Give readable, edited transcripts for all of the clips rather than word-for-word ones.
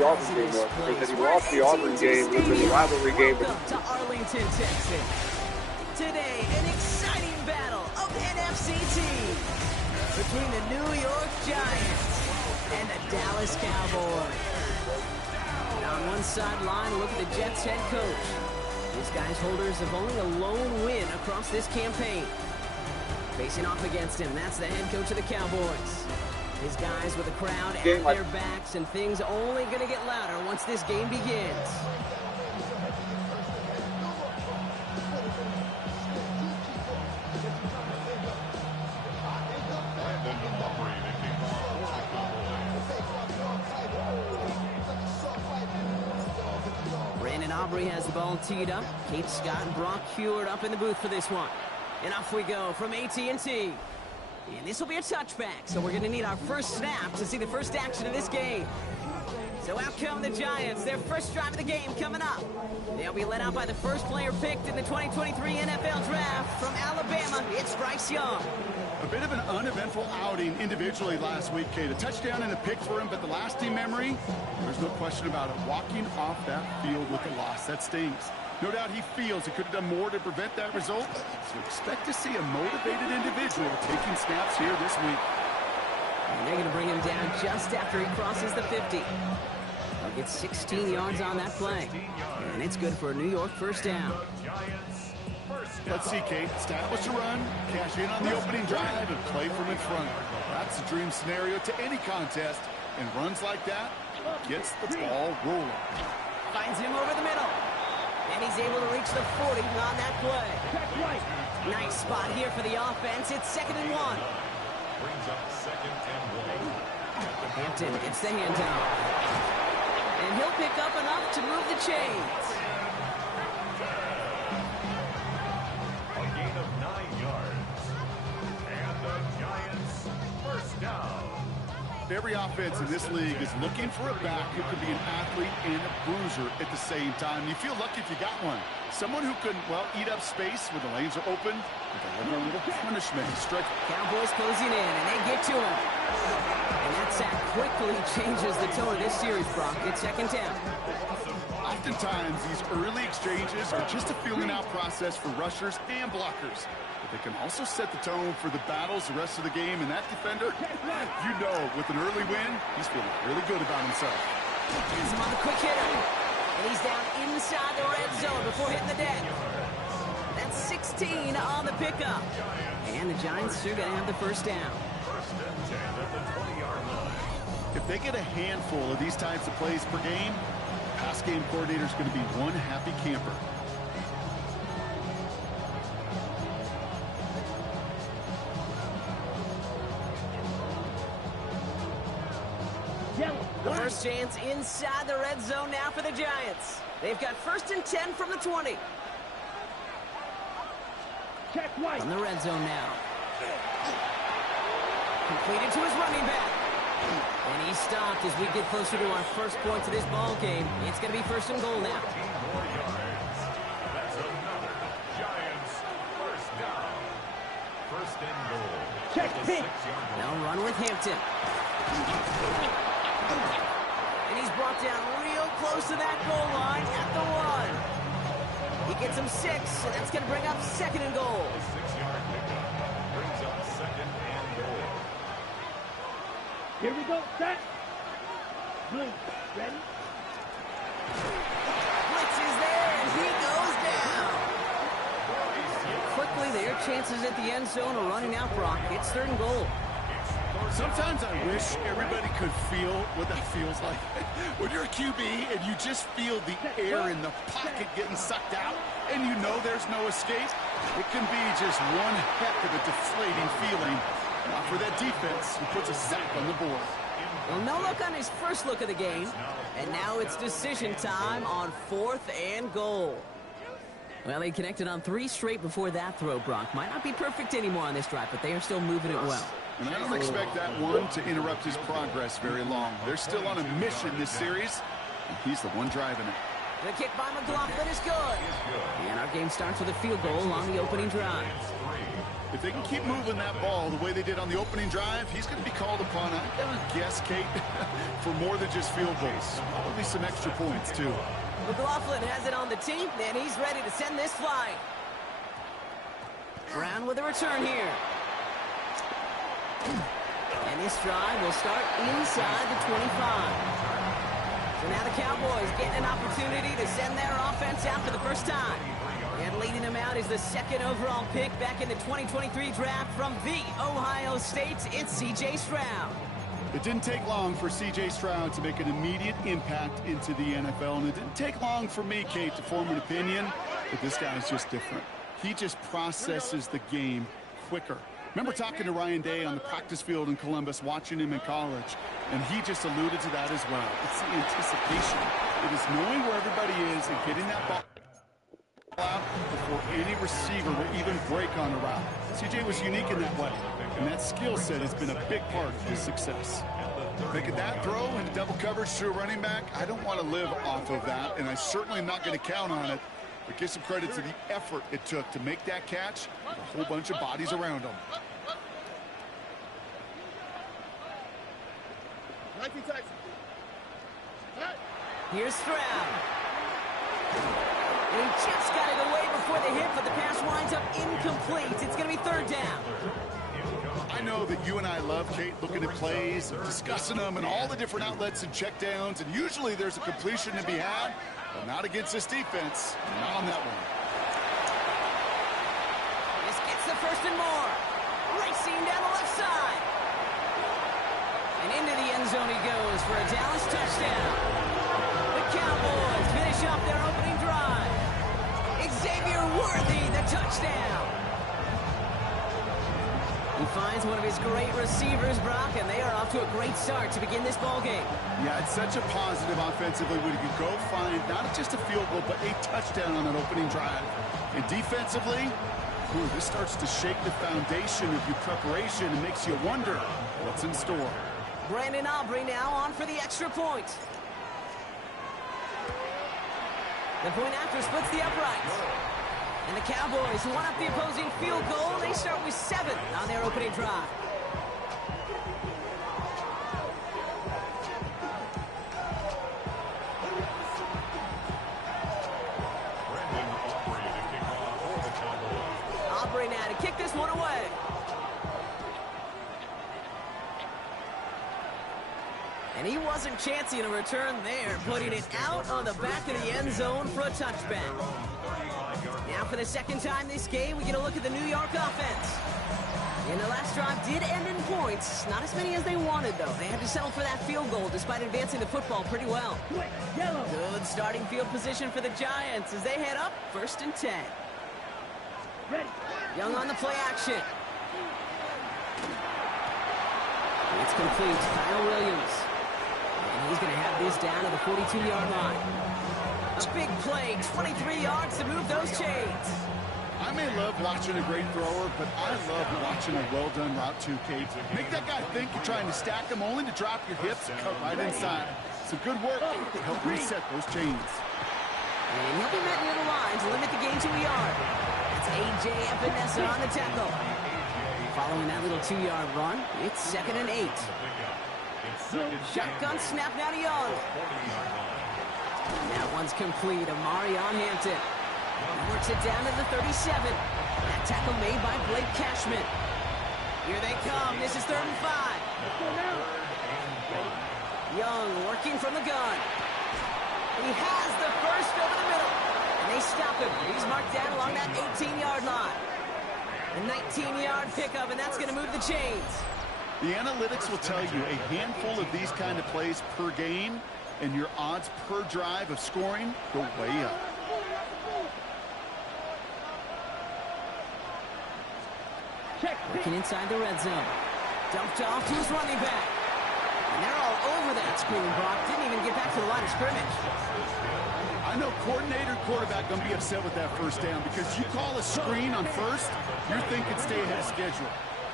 the Auburn game was, because he lost the Auburn game, which was a rivalry game. Welcome to Arlington, Texas. Today, an exciting battle of NFC teams between the New York Giants and the Dallas Cowboys. And on one sideline, look at the Jets head coach. These guys holders of only a lone win across this campaign. Facing off against him, that's the head coach of the Cowboys. His guys with the crowd at their backs, and things only going to get louder once this game begins. Brandon Aubrey has the ball teed up. Kate Scott and Brock Heward up in the booth for this one. And off we go from AT&T. And this will be a touchback, so we're going to need our first snap to see the first action of this game. So out come the Giants, their first drive of the game coming up. They'll be led out by the first player picked in the 2023 NFL Draft from Alabama. It's Bryce Young. A bit of an uneventful outing individually last week, Kate. A touchdown and a pick for him, but the lasting memory, there's no question about it. Walking off that field with a loss, that stings. No doubt he feels he could have done more to prevent that result, so expect to see a motivated individual taking snaps here this week. And they're going to bring him down just after he crosses the 50. He'll get 16 yards on that play, and it's good for a New York first down. Let's see, Kate. Establish a run, cash in on the opening drive, and play from in front. That's the dream scenario to any contest, and runs like that gets the ball rolling. Finds him over the middle. And he's able to reach the 40 on that play. Nice spot here for the offense. It's 2nd and 1. Brings up 2nd and 1. Hampton gets the handoff. And he'll pick up enough to move the chains. A gain of 9 yards. And the Giants first down. Every offense in this league is looking for a back who can be an athlete and a bruiser at the same time. You feel lucky if you got one. Someone who can, well, eat up space when the lanes are open and deliver a little punishment. Stretch. Cowboys closing in, and they get to him. And that sack quickly changes the tone of this series, Brock. It's 2nd down. Oftentimes, these early exchanges are just a feeling-out process for rushers and blockers. But they can also set the tone for the battles the rest of the game. And that defender, you know, with an early win, he's feeling really good about himself. Gets him on the quick hitter. And he's down inside the red zone before hitting the deck. That's 16 on the pickup. And the Giants are going to have the first down. 1st and 10 at the 20-yard line. If they get a handful of these types of plays per game, pass game coordinator is going to be one happy camper. The first chance inside the red zone now for the Giants. They've got 1st and 10 from the 20. From the red zone now. Completed to his running back. And he stopped as we get closer to our first point to this ball game. It's going to be 1st and goal now. 15 more yards. That's another Giants first down. 1st and goal. Check pick. Now run with Hampton. And he's brought down real close to that goal line at the 1. He gets him 6, and that's going to bring up 2nd and goal. A 6-yard pickup brings up 2nd and goal. Here we go, set. Blue, ready? Blitz is there, and he goes down. Quickly, their chances at the end zone are running out, Brock. It's 3rd and goal. Sometimes I wish everybody could feel what that feels like. When you're a QB and you just feel the air in the pocket getting sucked out and you know there's no escape, it can be just one heck of a deflating feeling. Now for that defense, who puts a sack on the board. Well, no look on his first look of the game. And now it's decision time on 4th and goal. Well, they connected on 3 straight before that throw, Brock. Might not be perfect anymore on this drive, but they are still moving it well. And I don't expect that one to interrupt his progress very long. They're still on a mission this series, and he's the one driving it. The kick by McLaughlin is good. And our game starts with a field goal on the opening drive. If they can keep moving that ball the way they did on the opening drive, he's going to be called upon, I'm going to guess, Kate, for more than just field goals. Probably some extra points, too. McLaughlin has it on the tee, and he's ready to send this flying. Brown with a return here. And this drive will start inside the 25. So now the Cowboys getting an opportunity to send their offense out for the first time. And leading them out is the second overall pick back in the 2023 draft from the Ohio State. It's C.J. Stroud. It didn't take long for C.J. Stroud to make an immediate impact into the NFL. And it didn't take long for me, Kate, to form an opinion that this guy's just different. He just processes the game quicker. Remember talking to Ryan Day on the practice field in Columbus, watching him in college, and he just alluded to that as well. It's the anticipation. It is knowing where everybody is and getting that ball out before any receiver will even break on a route. CJ was unique in that way, and that skill set has been a big part of his success. Making that throw into double coverage to a running back, I don't want to live off of that, and I certainly am not going to count on it. But give some credit to the effort it took to make that catch with a whole bunch of bodies around him. Here's Stroud. And he just got it away before the hit, but the pass winds up incomplete. It's going to be third down. I know that you and I love, Kate, looking at plays, discussing them, and all the different outlets and checkdowns, and usually there's a completion to be had. But not against this defense. Not on that one. This gets the first and more. Racing down the left side. And into the end zone he goes for a Dallas touchdown. The Cowboys finish off their opening drive. Xavier Worthy, the touchdown. He finds one of his great receivers, Brock, and they are off to a great start to begin this ballgame. Yeah, it's such a positive offensively when you can go find not just a field goal, but a touchdown on that opening drive. And defensively, this starts to shake the foundation of your preparation and makes you wonder what's in store. Brandon Aubrey now on for the extra point. The point after splits the uprights. And the Cowboys, who won up the opposing field goal, they start with 7 on their opening drive. Aubrey now to kick this one away. And he wasn't chancing a return there, putting it out on the back of the end zone for a touchback. Now for the second time this game, we get a look at the New York offense. And the last drive did end in points. Not as many as they wanted, though. They had to settle for that field goal despite advancing the football pretty well. Good starting field position for the Giants as they head up 1st and 10. Young on the play action. It's complete. Kyle Williams. And he's going to have this down to the 42-yard line. A big play, 23 yards to move those chains. I may love watching a great thrower, but I love watching a well-done route too, Kate. Make that guy think you're trying to stack him only to drop your hips and cut right inside. Some good work to help reset those chains. And he'll be met near the line to limit the gain to a yard. That's A.J. Epinesa on the tackle. Following that little 2-yard run, it's 2nd and 8. Shotgun snap now to Young. That one's complete. Amari on Hampton. Works it down to the 37. That tackle made by Blake Cashman. Here they come. This is 3rd and 5. Young working from the gun. He has the first over the middle. And they stop him. He's marked down along that 18-yard line. A 19-yard pickup, and that's going to move the chains. The analytics will tell you a handful of these kind of plays per game, and your odds per drive of scoring go way up. Working inside the red zone. Dumped off to his running back. And they're all over that screen, Brock. Didn't even get back to the line of scrimmage. I know coordinator and quarterback going to be upset with that first down because you call a screen on first, you're thinking stay ahead of schedule.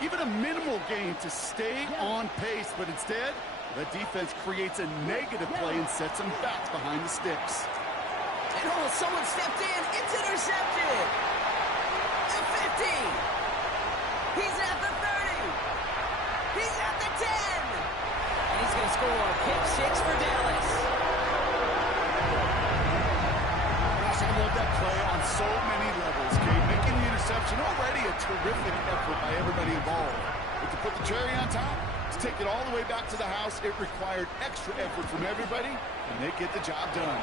Even a minimal gain to stay on pace, but instead, the defense creates a negative play and sets them back behind the sticks. And oh, someone stepped in. It's intercepted. The 50. He's at the 30. He's at the 10. And he's going to score a pick six for Dallas. Gosh, I love that play on so many levels, Kate. Making the interception, already a terrific effort by everybody involved. But to put the cherry on top, to take it all the way back to the house, it required extra effort from everybody, and they get the job done.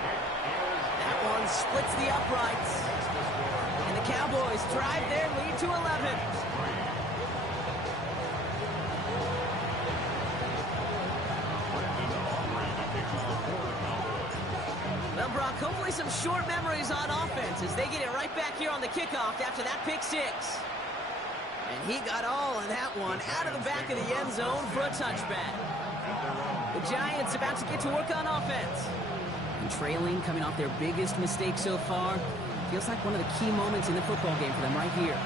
That one splits the uprights. And the Cowboys drive their lead to 11. Well, Brock, hopefully some short memories on offense as they get it right back here on the kickoff after that pick six. And he got all of that one out of the back of the end zone for a touchback. The Giants about to get to work on offense. And trailing, coming off their biggest mistake so far, feels like one of the key moments in the football game for them right here.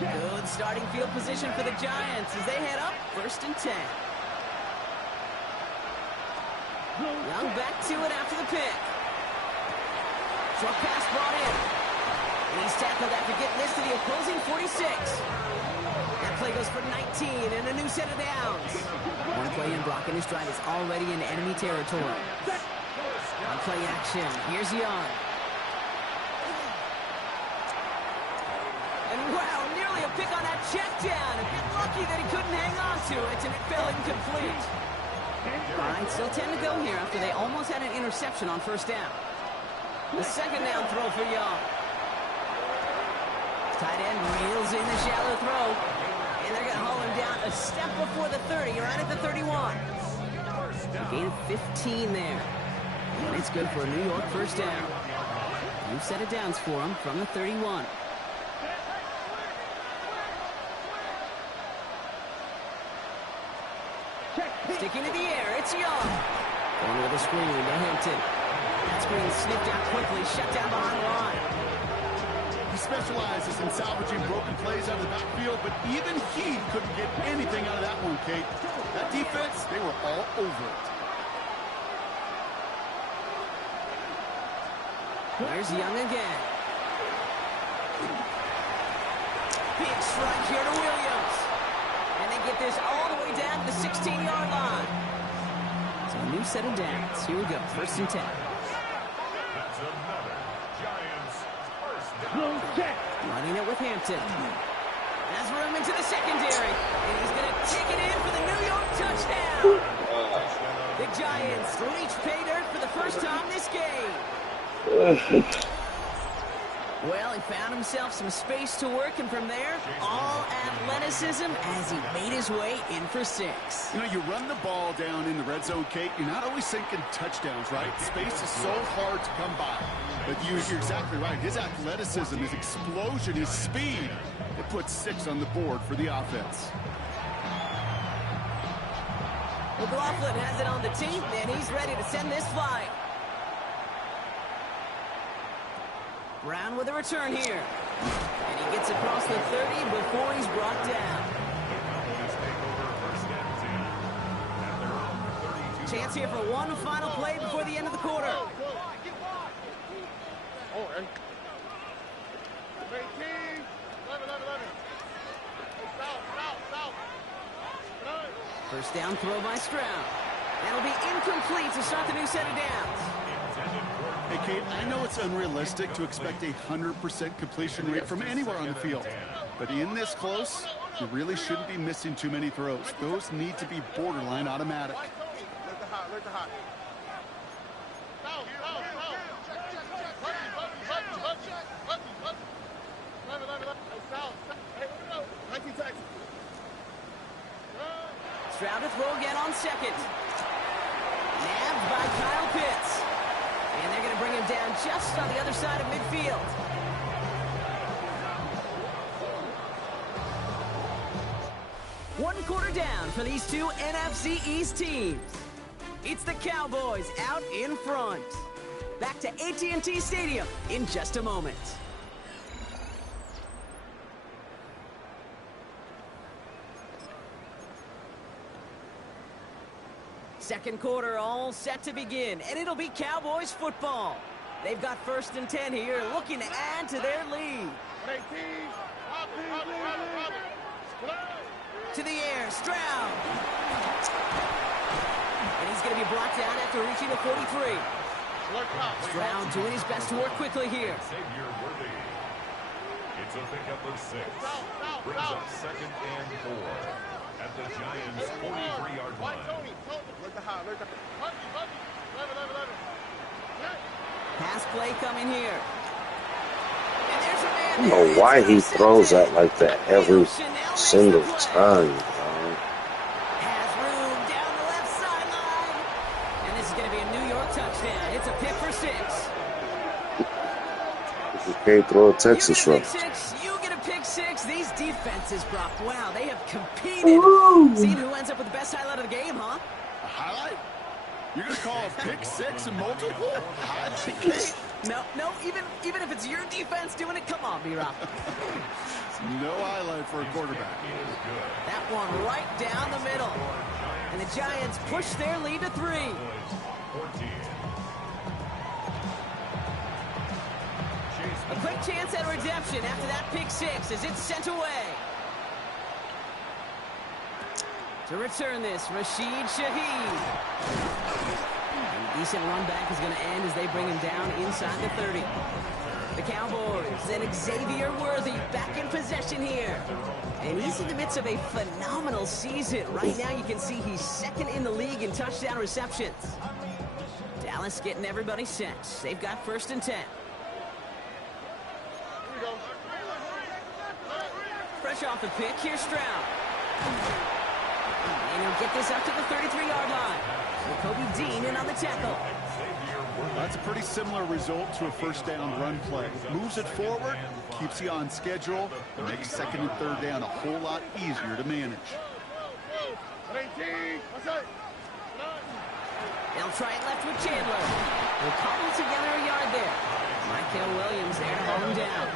Good starting field position for the Giants as they head up 1st and 10. Young back to it after the pick. Short pass brought in. And he's tackled after getting this to the opposing 46. That play goes for 19 and a new set of downs. One play in, Brock, and his drive is already in enemy territory. On play action, here's Young. And wow, nearly a pick on that check down. A bit lucky that he couldn't hang on to it, and it fell incomplete. All right, still 10 to go here after they almost had an interception on 1st down. The 2nd down throw for Young. Tight end reels in the shallow throw. And they're going to haul him down a step before the 30, right at the 31. A gain of 15 there. And it's good for a New York 1st down. New set of downs for him from the 31. Sticking to the air, it's Young. Going with a screen to Hampton. That screen snipped out quickly, shut down behind the line. He specializes in salvaging broken plays out of the backfield, but even he couldn't get anything out of that one, Kate. That defense, they were all over it. Here's Young again. Big strike here to Williams. And they get this all the way down to the 16-yard line. So a new set of downs. Here we go, 1st and 10. That's another Giants first down. Running it with Hampton. Has room into the secondary. And he's going to take it in for the New York touchdown. The Giants reach pay dirt for the first time this game. Well, he found himself some space to work, and from there, all athleticism as he made his way in for 6. You know, you run the ball down in the red zone, Kate, you're not always thinking touchdowns, right? Space is so hard to come by. But you're exactly right. His athleticism, his explosion, his speed, it puts 6 on the board for the offense. McLaughlin has it on the team, and he's ready to send this flying. Brown with a return here. And he gets across the 30 before he's brought down. Chance here for one final play before the end of the quarter. First down throw by Stroud. That'll be incomplete to start the new set of downs. Hey, Kate, I know it's unrealistic to expect a 100% completion rate from anywhere on the field. But in this close, you really shouldn't be missing too many throws. Those need to be borderline automatic. Stroud to throw again on 2nd. Nabbed by Kyle Pitts. And they're going to bring him down just on the other side of midfield. One quarter down for these two NFC East teams. It's the Cowboys out in front. Back to AT&T Stadium in just a moment. Second quarter all set to begin, and it'll be Cowboys football. They've got 1st and 10 here, looking to add to their lead. To the air, Stroud. And he's going to be brought down after reaching the 43. Stroud doing his best to work quickly here. It's a pickup of 6. Brings up 2nd and 4 at the Giants' 43-yard line. Pass play coming here. And there's a man I don't know why he throws that like that every single time. Has room down the left sideline. And this is going to be a New York touchdown. It's a pick for 6. You can't throw a Texas route. You get a pick 6. These defenses, Brock, wow, they have competed. Seeing who ends up with the best highlight of the game, huh? A highlight? You're going to call a pick 6 and multiple? No, even if it's your defense doing it, come on, B-Rob. No highlight for a quarterback. That one right down the middle. And the Giants push their lead to 3. A quick chance at redemption after that pick 6 as it's sent away. To return this, Rashid Shaheed. A decent run back is going to end as they bring him down inside the 30. The Cowboys and Xavier Worthy back in possession here. And he's in the midst of a phenomenal season. Right now you can see he's 2nd in the league in touchdown receptions. Dallas getting everybody set. They've got 1st and 10. Fresh off the pick, here's Stroud. And he'll get this up to the 33-yard line. Kobe Dean in on the tackle. That's a pretty similar result to a 1st down run play. Moves it forward, keeps you on schedule, and makes 2nd and 3rd down a whole lot easier to manage. They'll try it left with Chandler. They'll cobble together a yard there. Michael Williams there to hold him down.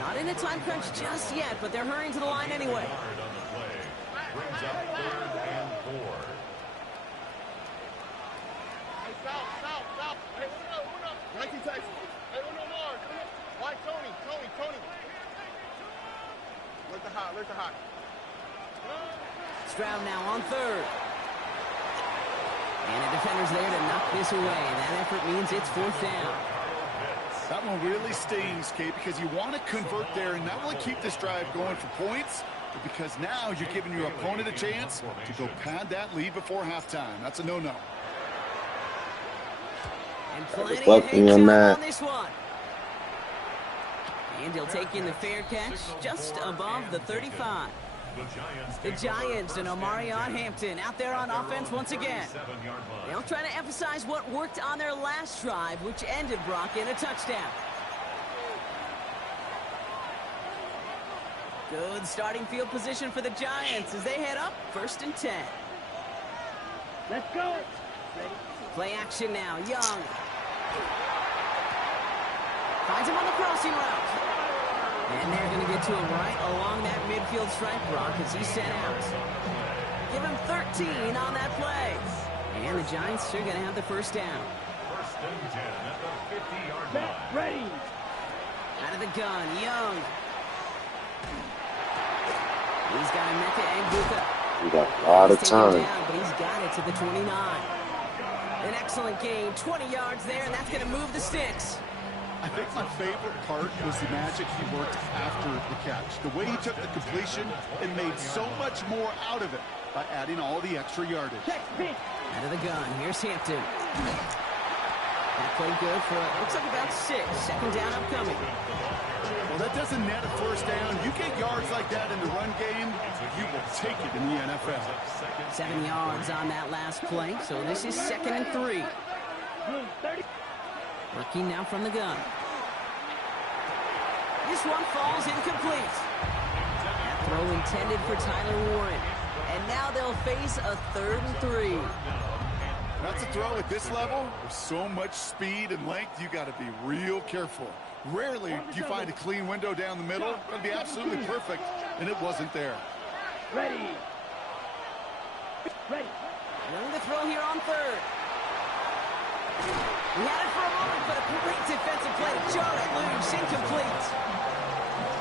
Not in a time crunch just yet, but they're hurrying to the line anyway. Brings up 3rd and 4. Stroud now on 3rd. And the defender's there to knock this away. That effort means it's 4th down. That one really stings, Kate, because you want to convert there and not only keep this drive going for points, but because now you're giving your opponent a chance to go pad that lead before halftime. That's a no-no. And plenty of on this one. And he'll take in the fair catch just above the 35. The Giants and Omarion Hampton out there on offense once again. They'll try to emphasize what worked on their last drive, which ended, Brock, in a touchdown. Good starting field position for the Giants as they head up 1st and 10. Let's go. Play action now. Young. Finds him on the crossing route. And they're going to get to him right along that midfield stripe, Brock, as he's set out. Give him 13 on that play. And the Giants are going to have the 1st down. 1st and 10 at the 50-yard line. Ready. Out of the gun, Young. He's got Emeka and We got a lot of time. Down, but he's got it to the 29. An excellent gain, 20 yards there, and that's going to move the sticks. I think my favorite part was the magic he worked after the catch. The way he took the completion and made so much more out of it by adding all the extra yardage. Out of the gun, here's Hampton. That played good for, looks like about 6. 2nd down upcoming. Well, that doesn't net a 1st down. You get yards like that in the run game, you will take it in the NFL. 7 yards on that last play, so this is 2nd and 3. Working now from the gun. This one falls incomplete. That throw intended for Tyler Warren. And now they'll face a 3rd and 3. That's a throw at this level. With so much speed and length, you got to be real careful. Rarely do you find a clean window down the middle. It's going to be absolutely perfect, and it wasn't there. Ready. Young to throw here on 3rd. He had it for a moment, but a great defensive play to jar it loose. Incomplete.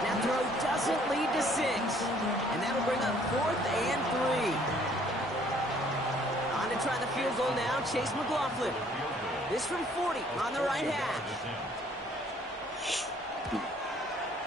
That throw doesn't lead to 6. And that'll bring up 4th and 3. On to try the field goal now, Chase McLaughlin. This from 40 on the right hash.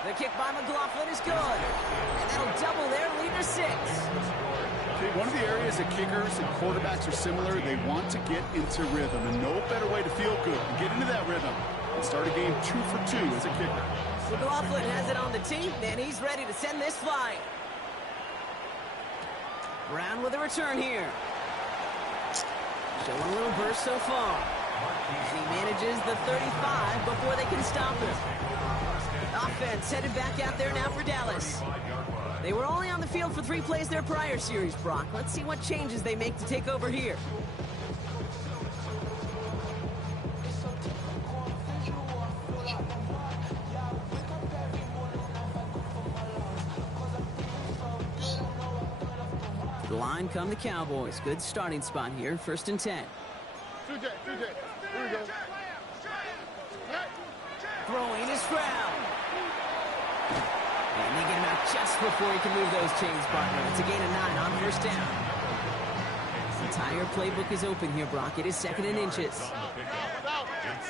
The kick by McLaughlin is good. And that'll double their lead to 6. Okay, one of the areas that kickers and quarterbacks are similar, they want to get into rhythm. And no better way to feel good and get into that rhythm and start a game 2 for 2 as a kicker. McLaughlin has it on the tee, and he's ready to send this flying. Brown with a return here. Showing a little burst so far. He manages the 35 before they can stop him. Offense headed back out there now for Dallas. They were only on the field for 3 plays their prior series, Brock. Let's see what changes they make to take over here. To the line come the Cowboys. Good starting spot here, 1st and 10. Here we go. Throwing is Stroud. And they get him out just before he can move those chains, partner. It's a gain of 9 on 1st down. The entire playbook is open here, Brock. It is 2nd and inches. It's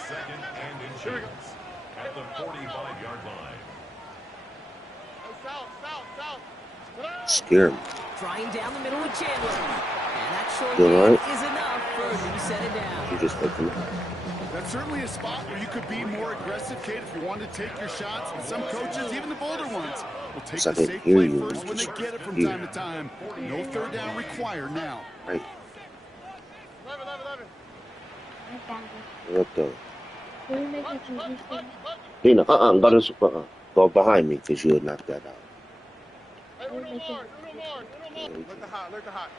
2nd and inches at the 45-yard line. Scare me. Trying down the middle with Chandler. And that short You gain all right? is enough for him to set it down. You just picked him up. That's certainly a spot where you could be more aggressive, Kate, if you wanted to take your shots. And some coaches, even the bolder ones, will take So I the can safe hear play you. first when they get it from Here. time to time. No 3rd down required now. Right. What the? Dina, go behind me because you'll knock that out. Let the hot.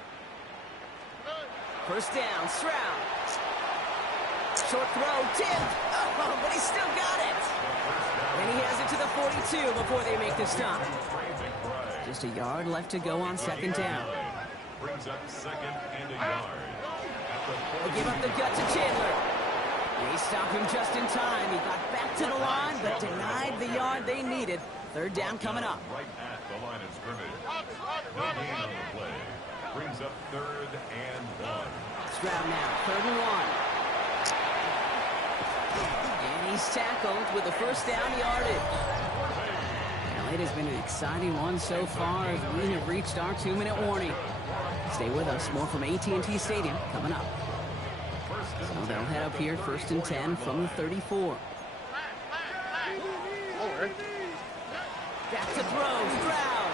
1st down, Stroud. Short throw, tipped. Oh, but he still got it. And he has it to the 42 before they make the stop. Just a yard left to go on 2nd down. Brings up 2nd and a yard. They give up the gut to Chandler. They stop him just in time. He got back to the line, but denied the yard they needed. 3rd down coming up. Right at the line of scrimmage. No gain on the play. Brings up 3rd and 1. Stroud now, 3rd and 1. And he's tackled with the 1st down yardage. Now, it has been an exciting one so far as we have reached our 2-minute warning. Stay with us. More from AT&T Stadium coming up. So they'll head up here, 1st and 10 from the 34. Back to throw, Stroud.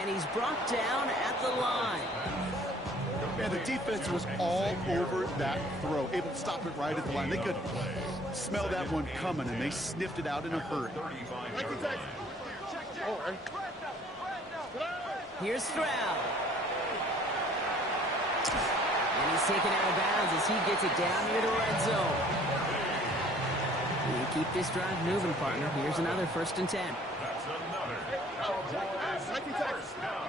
And he's brought down at the line. Man, the defense was all over that throw, able to stop it right at the line. They could smell that one coming, and they sniffed it out in a hurry. Here's Stroud. And he's taken out of bounds as he gets it down near the red zone. And keep this drive moving, partner. Here's another 1st and 10. That's another Cowboys 1st down.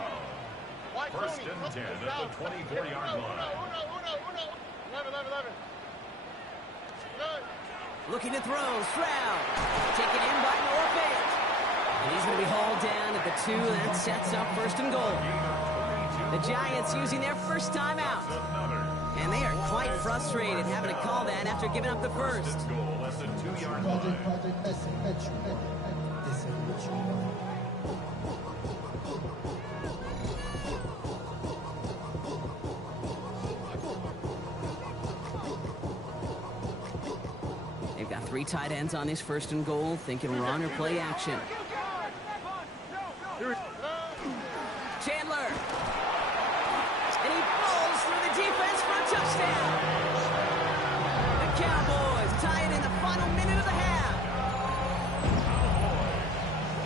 1st and 10 at the 24-yard line. Looking to throw, Stroud. Taken in by Norfant. And he's going to be hauled down at the 2. That sets up 1st and goal. The Giants using their 1st time out. And they are quite frustrated having to call that after giving up the 1st. Goal at the 2-yard line. They've got 3 tight ends on this 1st and goal, thinking run or play action. Chandler. And he falls through the defense for a touchdown. The Cowboys tie it in the final minute of the half.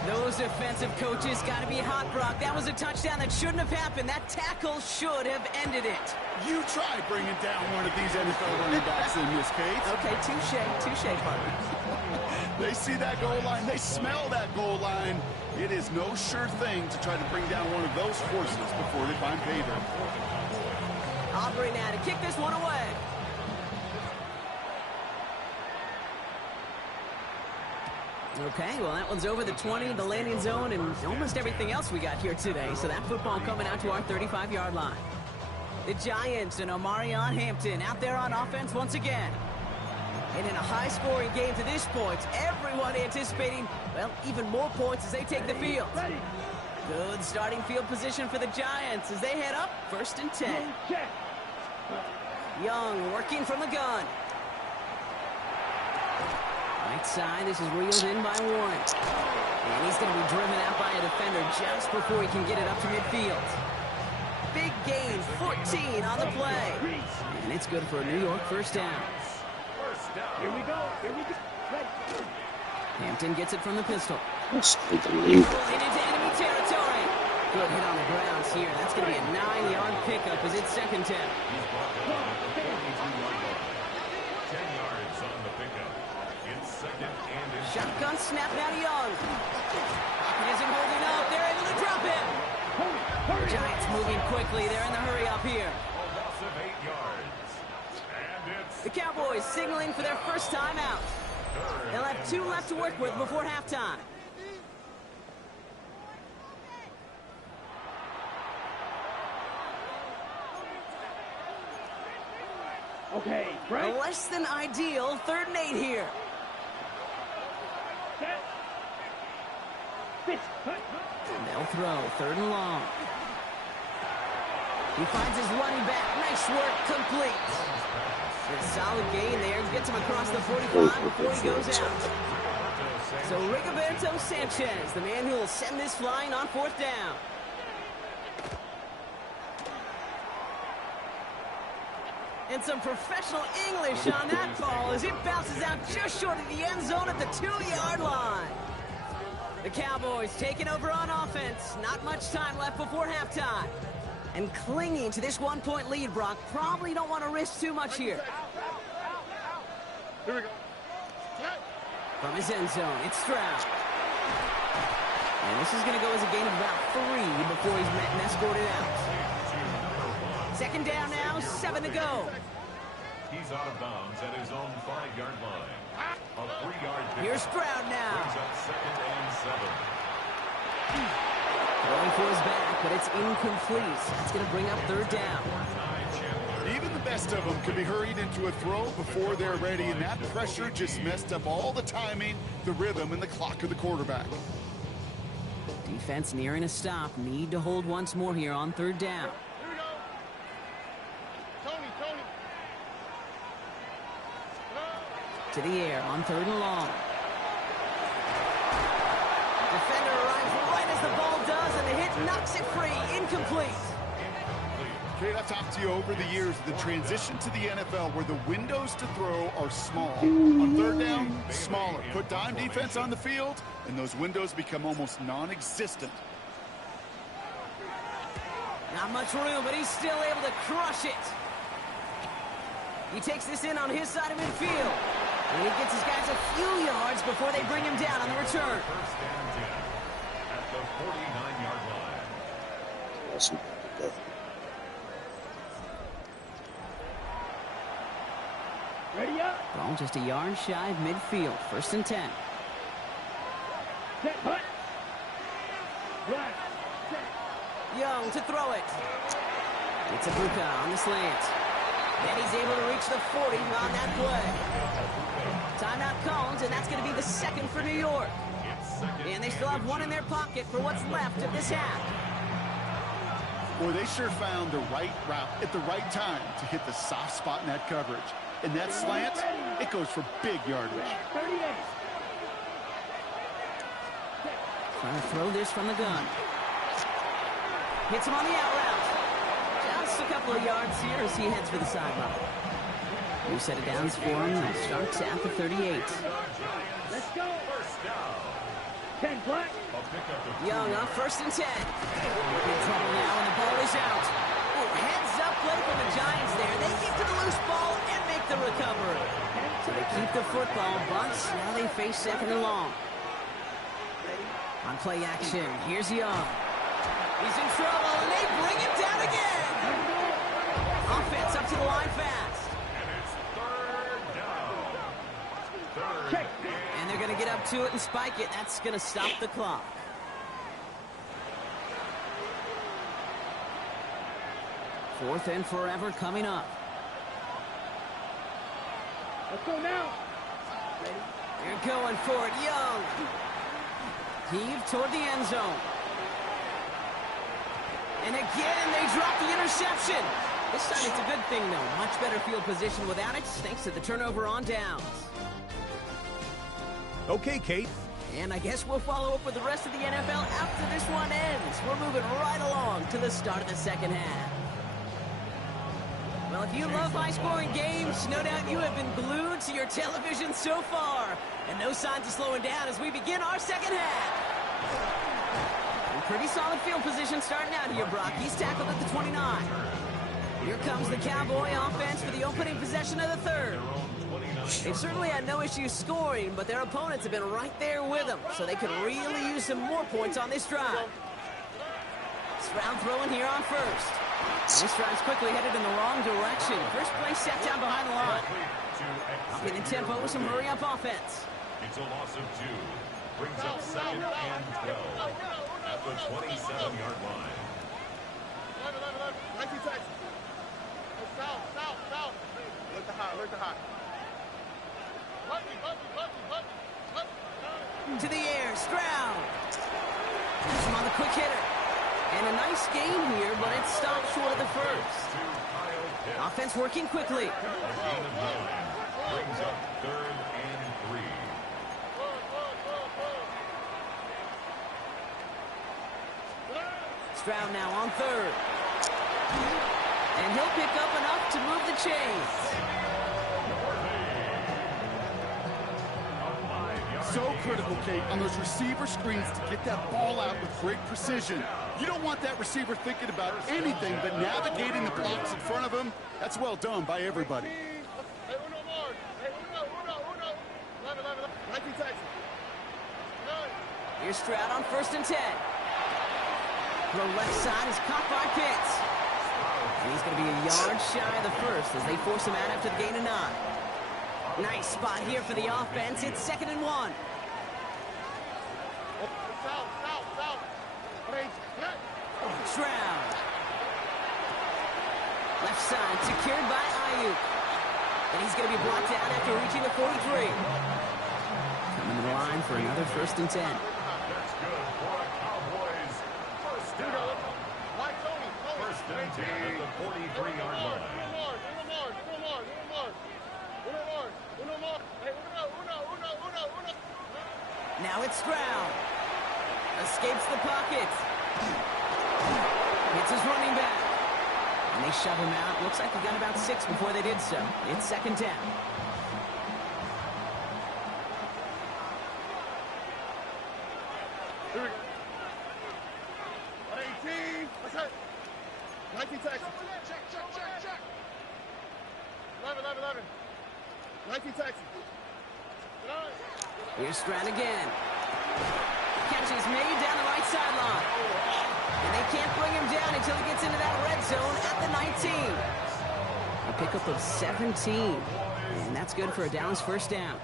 Those defensive coaches got to be hot, Brock. That was a touchdown that shouldn't have happened. That tackle should have ended it. You try bringing down one of these NFL running backs in this case. Okay, touche, partner. They see that goal line. They smell that goal line. It is no sure thing to try to bring down one of those horses before they find pay dirt. Aubrey now to kick this one away. Okay, well, that one's over the 20, the landing zone, and almost everything else we got here today. So that football coming out to our 35-yard line. The Giants and Omarion Hampton out there on offense once again. And in a high-scoring game to this point, everyone anticipating, well, even more points as they take the field. Good starting field position for the Giants as they head up 1st and 10. Young working from the gun. Right side, this is reeled in by Warren. And he's going to be driven out by a defender just before he can get it up to midfield. Big gain, 14 on the play. And it's good for a New York first down. Here we go. Hampton gets it from the pistol. That's unbelievable. And into enemy territory. Good hit on the grounds here. That's going to be a 9-yard pickup as it's 2nd down. 10 yards on the pickup. It's 2nd and Shotgun snap now to Young. Pocket isn't holding up. They're able to drop him. The Giants moving quickly. They're in the hurry up here. a loss of 8 yards. And it's The Cowboys signaling for their first time out. They'll have 2 left to work with before halftime. Okay, break. A less than ideal 3rd and 8 here. Set. Pitch. Cut. And they'll throw 3rd and long. He finds his running back. Nice work, complete. A solid gain there. Gets him across the 45 before he goes out. So Rigoberto Sanchez, the man who will send this flying on 4th down. And some professional English on that ball as it bounces out just short of the end zone at the 2-yard line. The Cowboys taking over on offense. Not much time left before halftime. And clinging to this 1-point lead, Brock. Probably don't want to risk too much here. Here we go. From his end zone, it's Stroud. And this is going to go as a gain of about 3 before he's met and escorted out. 2nd down now, 7 to go. he's out of bounds at his own 5-yard line. A 3-yard pickup. Here's Stroud now. Brings up 2nd and 7. Going for his back, but it's incomplete. That's going to bring up 3rd down. Even the best of them can be hurried into a throw before they're ready, and that pressure just messed up all the timing, the rhythm, and the clock of the quarterback. Defense nearing a stop. Need to hold once more here on 3rd down. Here we go. Tony. To the air on 3rd and long. Defender arrives right as the ball does, and the hit knocks it free. Incomplete. Kate, I've talked to you over the years of the transition to the NFL where the windows to throw are small. On 3rd down, smaller. Put dime defense on the field, and those windows become almost non-existent. Not much room, but he's still able to crush it. He takes this in on his side of midfield. And he gets his guys a few yards before they bring him down on the return. 1st and 10 at the 49-yard line. Awesome. Ready up. Ball just a yard shy of midfield. 1st and 10. Set. Hut. Right. Set. Young to throw it. It's Ibuka on the slant. And he's able to reach the 40 on that play. Timeout cones, and that's going to be the 2nd for New York. And they still have 1 in their pocket for what's left of this half. Boy, they sure found the right route at the right time to hit the soft spot in that coverage. And that slant, it goes for big yardage. 38. Trying to throw this from the gun. Hits him on the out route. Just a couple of yards here as he heads for the sideline. New set of downs for him. He starts at the 38. Let's go. 10 black. Young on 1st and 10. In trouble now, and the ball is out. Ooh, heads up play from the Giants there. They get to the loose ball and make the recovery. So they keep the football, but now they face 2nd and long. On play action, here's Young. He's in trouble, and they bring him down again. Offense up to the line fast. And it's 3rd down. And they're going to get up to it and spike it. That's going to stop the clock. Fourth and forever coming up. Let's go now. Ready? They're going for it. Young. Heave toward the end zone. And again, they drop the interception. This time it's a good thing, though. Much better field position without it, thanks to the turnover on downs. Okay, Kate. And I guess we'll follow up with the rest of the NFL after this one ends. We're moving right along to the start of the second half. Well, if you love high-scoring games, no doubt you have been glued to your television so far. And no signs of slowing down as we begin our second half. Pretty solid field position starting out here, Brock. He's tackled at the 29. Here comes the Cowboy offense for the opening possession of the third. They've certainly had no issues scoring, but their opponents have been right there with them, so they could really use some more points on this drive. Stroud throwing here on first. And this drive's quickly headed in the wrong direction. First play set down behind the line. Upping the tempo with some hurry-up offense. It's a loss of 2. Brings up 2nd and 12 at the 27-yard line. 19 seconds. South. Look the hot. To the air, Stroud. Puts him on the quick hitter. And a nice gain here, but it stopped short of the first. Offense working quickly. A gain of 9 brings up 3rd and 3. Stroud now on third. And he'll pick up enough to move the chains. So critical, Kate, on those receiver screens to get that ball out with great precision. You don't want that receiver thinking about anything but navigating the blocks in front of him. That's well done by everybody. Here's Stroud on 1st and 10. Throw left side is caught by Pitts. And he's going to be a yard shy of the first as they force him out after the gain of 9. Nice spot here for the offense. It's 2nd and 1. Stroud. Left side secured by Ayuk. And he's going to be brought down after reaching the 43. Coming to the line for another 1st and 10. That's good for a Cowboys first down. First and 10 at the 43-yard line. Now it's Stroud. Escapes the pocket. Hits his running back. And they shove him out. Looks like he got about 6 before they did so. It's 2nd down. Here we go. 18. Let's hit. 19 seconds. Check. 11. 19 seconds. Here's Stroud again. Catch is made down the right sideline. And they can't bring him down until he gets into that red zone at the 19. A pickup of 17. And that's good for a Dallas first down.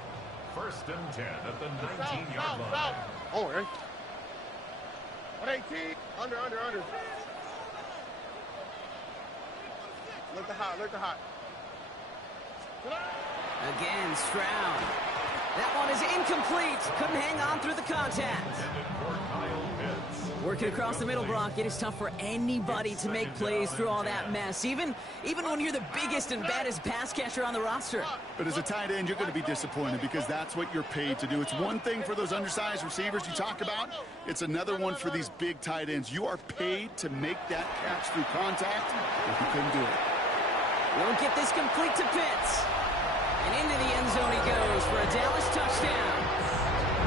First and 10 at the 19-yard line. Oh, right. 118. Under. Look the hot. Again, Stroud. That one is incomplete. Couldn't hang on through the contact. Working across the middle, Brock, it is tough for anybody to make plays through all that mess, even when you're the biggest and baddest pass catcher on the roster. But as a tight end, you're going to be disappointed because that's what you're paid to do. It's one thing for those undersized receivers you talk about. It's another one for these big tight ends. You are paid to make that catch through contact, but you couldn't do it. Won't get this complete to Pitts. And into the end zone he goes for a Dallas touchdown.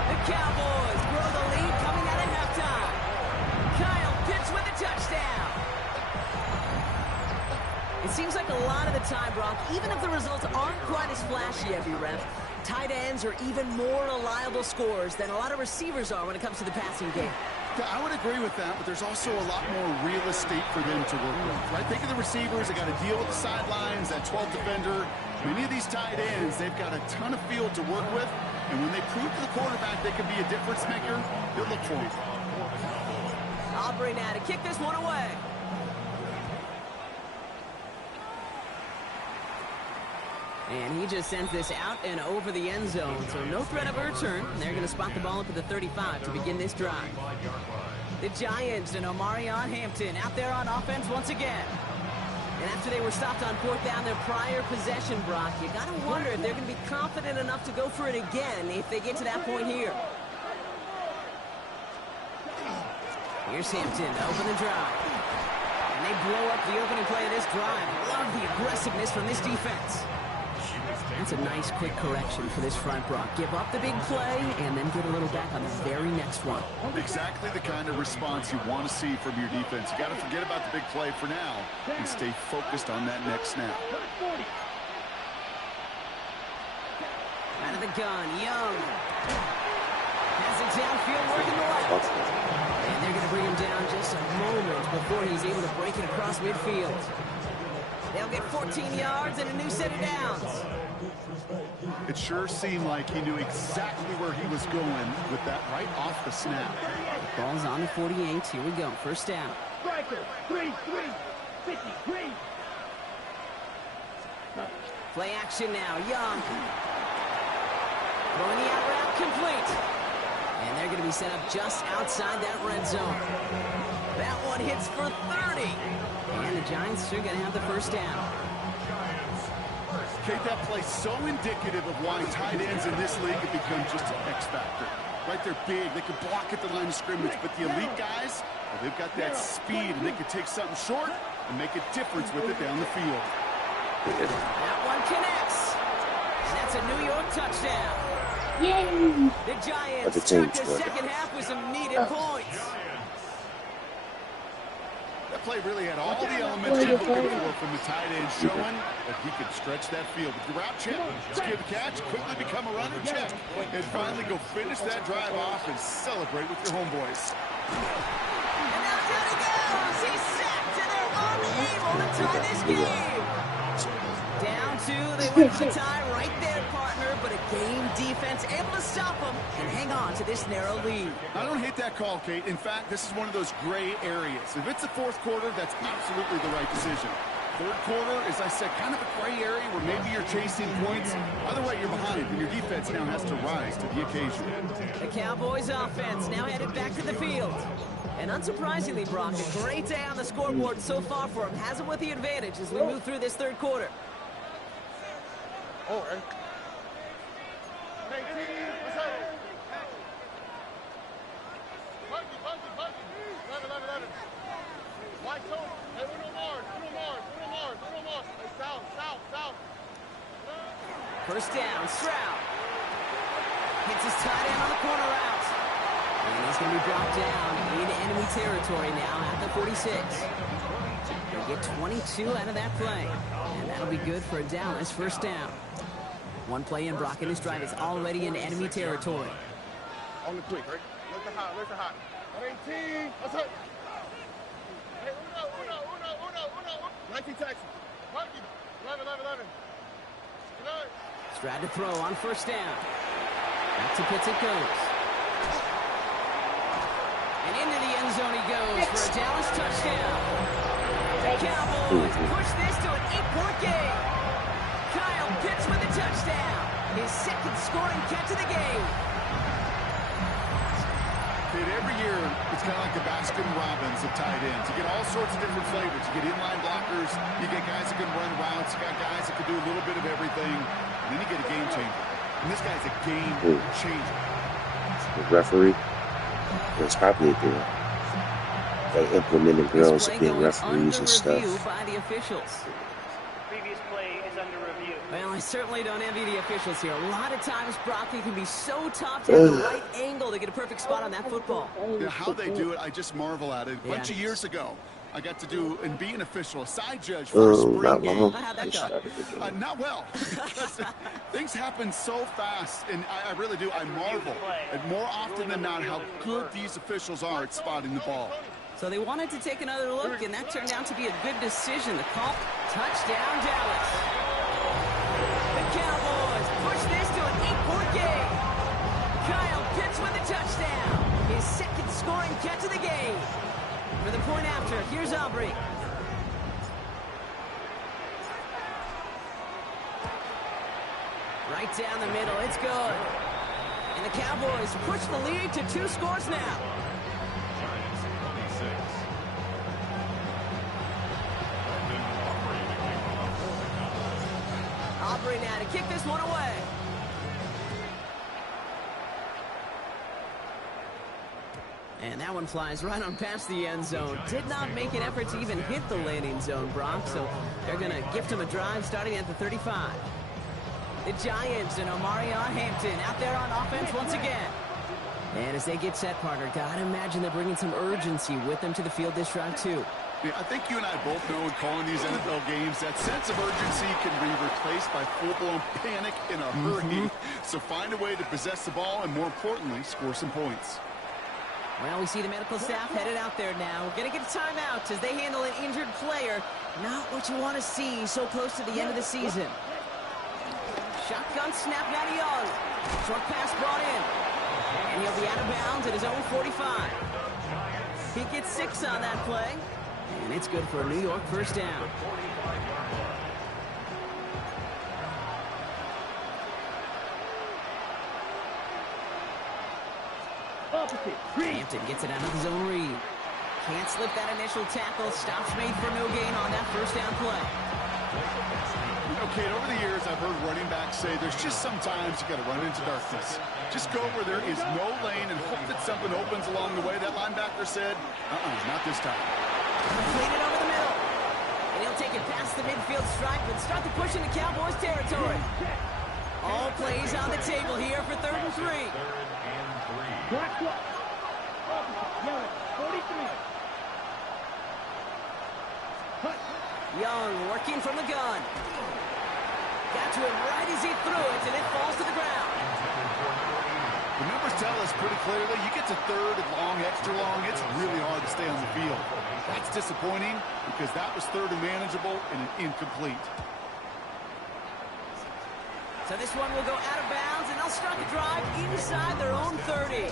The Cowboys grow the lead coming out of halftime. Kyle Pitts with a touchdown. It seems like a lot of the time, Brock, even if the results aren't quite as flashy every rep, tight ends are even more reliable scorers than a lot of receivers are when it comes to the passing game. Yeah, I would agree with that, but there's also a lot more real estate for them to work with, right? Think of the receivers. They got to deal with the sidelines, that 12th defender. Many of these tight ends, they've got a ton of field to work with, And when they prove to the quarterback they can be a difference maker, you'll look for him. Aubrey now to kick this one away. And he just sends this out and over the end zone. So no threat of a return. They're going to spot the ball up at the 35 to begin this drive. The Giants and Omarion Hampton out there on offense once again. And after they were stopped on fourth down their prior possession, Brock, you got to wonder if they're going to be confident enough to go for it again if they get to that point here. Here's Hampton to open the drive. And they blow up the opening play of this drive. Love the aggressiveness from this defense. That's a nice quick correction for this front, Brock. Give up the big play and then get a little back on the very next one. Exactly the kind of response you want to see from your defense. You got to forget about the big play for now and stay focused on that next snap. Out of the gun, Young. Has it downfield, working the left. And they're going to bring him down just a moment before he's able to break it across midfield. They'll get 14 yards and a new set of downs. It sure seemed like he knew exactly where he was going with that right off the snap. The ball's on the 48. Here we go. First down. Striker, 3-3, 53. Play action now. Young. Throwing the out route complete. And they're going to be set up just outside that red zone. That one hits for 30. And the Giants are going to have the first down. Kate, that play's so indicative of why tight ends in this league have become just an X factor. Right, they're big, they can block at the line of scrimmage, but the elite guys, well, they've got that speed, and they can take something short and make a difference with it down the field. That one connects. And that's a New York touchdown. Yay! The Giants start the second half with some needed points. That play really had all the elements you're looking for from the tight end, showing that he could stretch that field. With the route check, secure the catch, quickly become a runner check, and finally go finish that drive off and celebrate with your homeboys. And now down he goes. He's sacked, and they're unable to tie this game. Down two, they went for the tie right there, partner, but a game defense able to stop them and hang on to this narrow lead. I don't hate that call, Kate. In fact, this is one of those gray areas. If it's the fourth quarter, that's absolutely the right decision. Third quarter, as I said, kind of a gray area where maybe you're chasing points. Either way, you're behind, and your defense now has to rise to the occasion. The Cowboys offense now headed back to the field. And unsurprisingly, Brock, a great day on the scoreboard so far for him. Has him with the advantage as we move through this third quarter. Oh, hey. First down, Stroud. Hits his tight end on the corner route. And he's going to be brought down into enemy territory now at the 46. They get 22 out of that play. And that'll be good for a Dallas first down. One play in, Brock, and his drive is already in enemy territory. On the quick, right? Look at hot, look at hot. 18, let's hit. Hey, uno. 19 taxi. 11. Stroud to throw on first down. Back to Pitts it goes. And into the end zone he goes for a Dallas touchdown. The Cowboys push this to an 8-point game. Kyle Pitts with a touchdown. His second scoring catch of the game. Every year, it's kind of like the Baskin-Robbins of tight ends. You get all sorts of different flavors. You get inline blockers. You get guys that can run routes. You got guys that can do a little bit of everything. And then you get a game changer. And this guy's a game changer. The referee, there's probably a deal. They implemented girls being referees and stuff. By the officials. Previous play is under review. Well, I certainly don't envy the officials here. A lot of times, Brock, it can be so tough to have the right angle to get a perfect spot on that football. Yeah, how they do it, I just marvel at it. A bunch of years ago, I got to do and be an official, a side judge for a spring game. How'd that go? Not well. Things happen so fast, and I really do. I marvel at more often than not how good these officials are at spotting the ball. So they wanted to take another look, and that turned out to be a good decision. The call, touchdown Dallas. The Cowboys push this to an 8-point game. Kyle Pitts with a touchdown. His second scoring catch of the game. For the point after, here's Aubrey. Right down the middle, it's good. And the Cowboys push the lead to 2 scores now. Aubrey now to kick this one away. And that one flies right on past the end zone. Did not make an effort to even hit the landing zone, Brock. So they're going to gift him a drive starting at the 35. The Giants and Omarion Hampton out there on offense once again. And as they get set, Parker, gotta imagine they're bringing some urgency with them to the field this drive, too. Yeah, I think you and I both know in calling these NFL games that sense of urgency can be replaced by full-blown panic in a hurry. So find a way to possess the ball and, more importantly, score some points. Well, we see the medical staff headed out there now. We're going to get a timeout as they handle an injured player. Not what you want to see so close to the end of the season. Shotgun snap now to Young. Short pass brought in. And he'll be out of bounds at his own 45. He gets 6 on that play. And it's good for a New York first down. Hampton gets it out of his own read. Can't slip that initial tackle. Stops made for no gain on that first down play. Okay, over the years, I've heard running backs say there's just sometimes you got to run into darkness. Just go where there is no lane and hope that something opens along the way. That linebacker said, not this time. Completed over the middle. And he'll take it past the midfield stripe and start to push into Cowboys territory. All plays on the table here for 3rd and 3. Young working from the gun. Got to him right as he threw it, and it falls to the ground. The numbers tell us pretty clearly, you get to 3rd and long, extra long, it's really hard to stay on the field. That's disappointing because that was 3rd and manageable and an incomplete. So this one will go out of bounds, and they'll start the drive inside their own 30.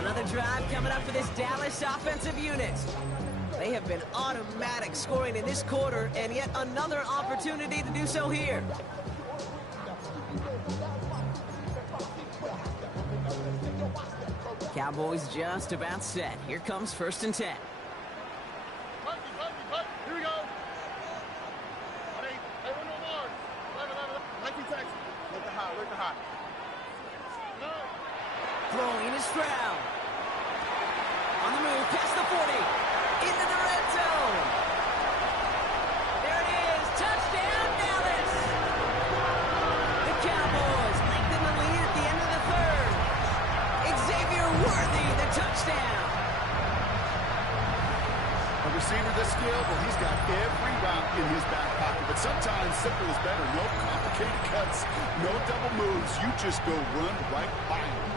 Another drive coming up for this Dallas offensive unit. They have been automatic scoring in this quarter, and yet another opportunity to do so here. Cowboys just about set. Here comes 1st and 10. Here we go. Hey, no more. 19 Texas. Look the hot. Throwing is Stroud. On the move, past the 40. Into the red zone. There it is. Touchdown, Dallas. The Cowboys lengthen the lead at the end of the 3rd. Xavier Worthy, the touchdown. A receiver this skilled, well, he's got every route in his back pocket. But sometimes simple is better. No complicated cuts, no double moves. You just go run right by him.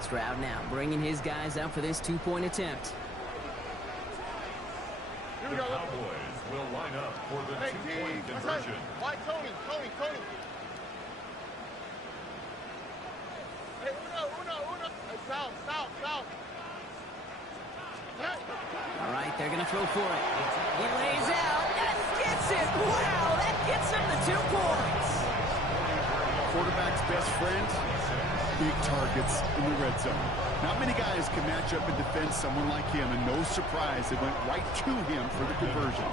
Stroud now bringing his guys out for this 2-point attempt. Here we go. The Cowboys will line up for the 2-point conversion. Why Tony? Hey, Uno. Hey, south. All right, they're going to throw for it. He lays out and gets it. Wow, that gets him the 2 points. Quarterback's best friend, big targets in the red zone. Not many guys can match up and defend someone like him, and no surprise, they went right to him for the conversion.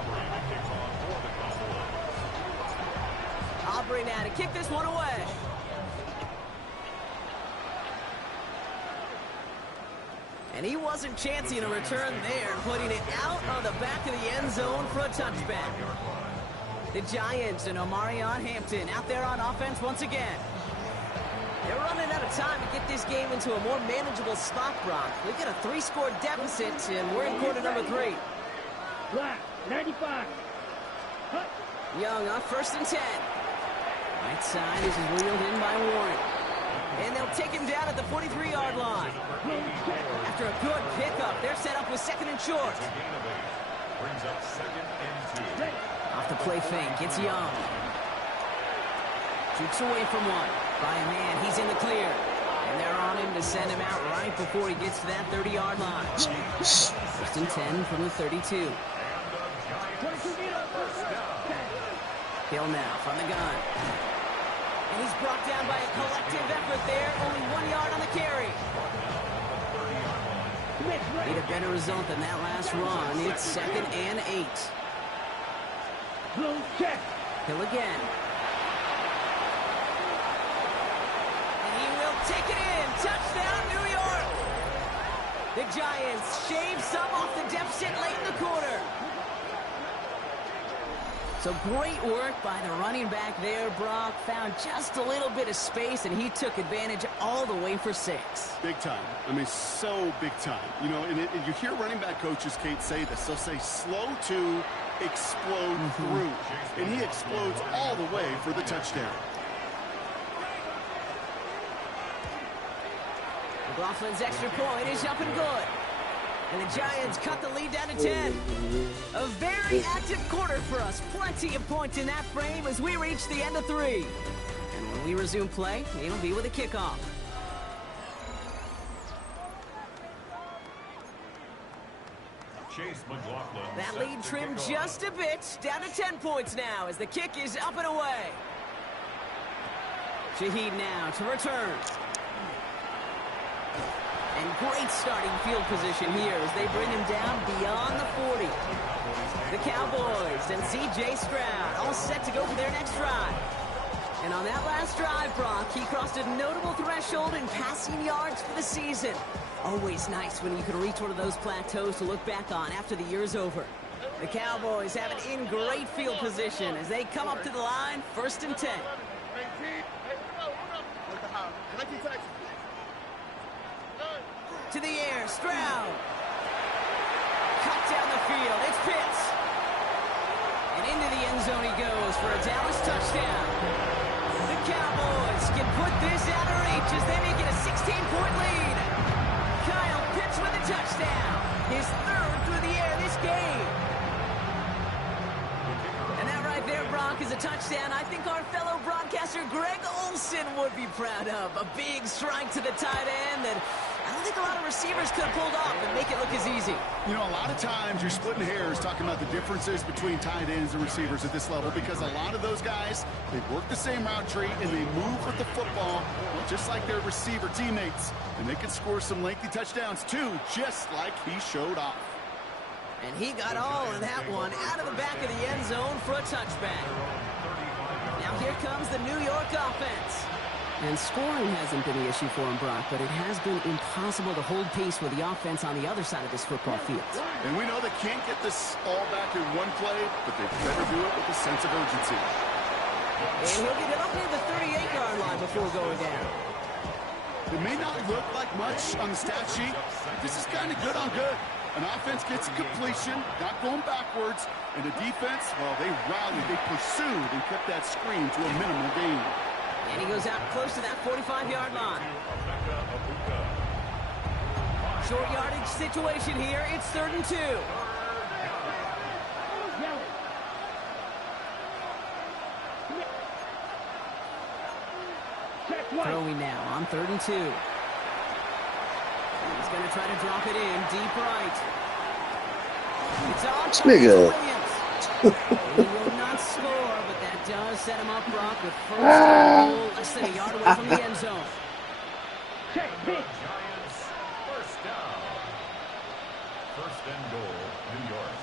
Aubrey now to kick this one away. And he wasn't chancing a return there, putting it out of the back of the end zone for a touchback. The Giants and Omarion Hampton out there on offense once again. They're running out of time to get this game into a more manageable spot, Brock. We've got a 3-score deficit, and we're in quarter number 3. Black, 95. Young on 1st and 10. Right side is wheeled in by Warren. And they'll take him down at the 43-yard line. After a good pickup, they're set up with 2nd and short. Brings up 2nd and 2. Off the play fake, it's Young. Shoots away from one. By a man, he's in the clear. And they're on him to send him out right before he gets to that 30-yard line. First and 10 from the 32. Hill now from the gun. And he's brought down by a collective effort there. Only 1 yard on the carry. Need a better result than that last run. It's 2nd and 8. Hill again. And he will take it in. Touchdown, New York. The Giants shave some off the deficit late in the quarter. So great work by the running back there, Brock. Found just a little bit of space, and he took advantage all the way for 6. Big time. I mean, so big time. You know, and you hear running back coaches, Kate, say this. They'll say slow to explode through. And he explodes all the way for the touchdown. McLaughlin's extra point is up and good. And the Giants cut the lead down to 10. A very active quarter for us. Plenty of points in that frame as we reach the end of 3. And when we resume play, it'll be with a kickoff. Chase McLaughlin. That lead trimmed just a bit. Down to 10 points now as the kick is up and away. Shaheed now to return. And great starting field position here as they bring him down beyond the 40. The Cowboys and C.J. Stroud all set to go for their next drive. And on that last drive, Brock, he crossed a notable threshold in passing yards for the season. Always nice when you can reach one of those plateaus to look back on after the year's over. The Cowboys have it in great field position as they come up to the line, 1st and 10. To the air, Stroud. Cut down the field, it's Pitts. And into the end zone he goes for a Dallas touchdown. The Cowboys can put this out of reach as they make it a 16-point lead. Kyle Pitts with a touchdown. His 3rd through the air this game. And that right there, Brock, is a touchdown I think our fellow broadcaster Greg Olson would be proud of. A big strike to the tight end that I don't think a lot of receivers could have pulled off and make it look as easy. You know, a lot of times you're splitting hairs talking about the differences between tight ends and receivers at this level because a lot of those guys, they work the same route tree and they move with the football just like their receiver teammates. And they can score some lengthy touchdowns too, just like he showed off. And he got all of that one out of the back of the end zone for a touchback. Now here comes the New York offense. And scoring hasn't been the issue for him, Brock, but it has been impossible to hold pace with the offense on the other side of this football field. And we know they can't get this all back in one play, but they better do it with a sense of urgency. And he'll get it up near the 38-yard line before going down. It may not look like much on the stat sheet, but this is kind of good on good. An offense gets a completion, not going backwards, and the defense, well, they rallied, they pursued, and kept that screen to a minimal gain. And he goes out close to that 45-yard line. Short yardage situation here. It's 3rd and 2. Throwing now on 3rd and 2. He's going to try to drop it in deep right. It's on Williams. He will not score, but that does set him up, Brock, with 1st and goal, less than a yard away from the end zone. Check pitch. Giants, 1st down. 1st and goal, New York.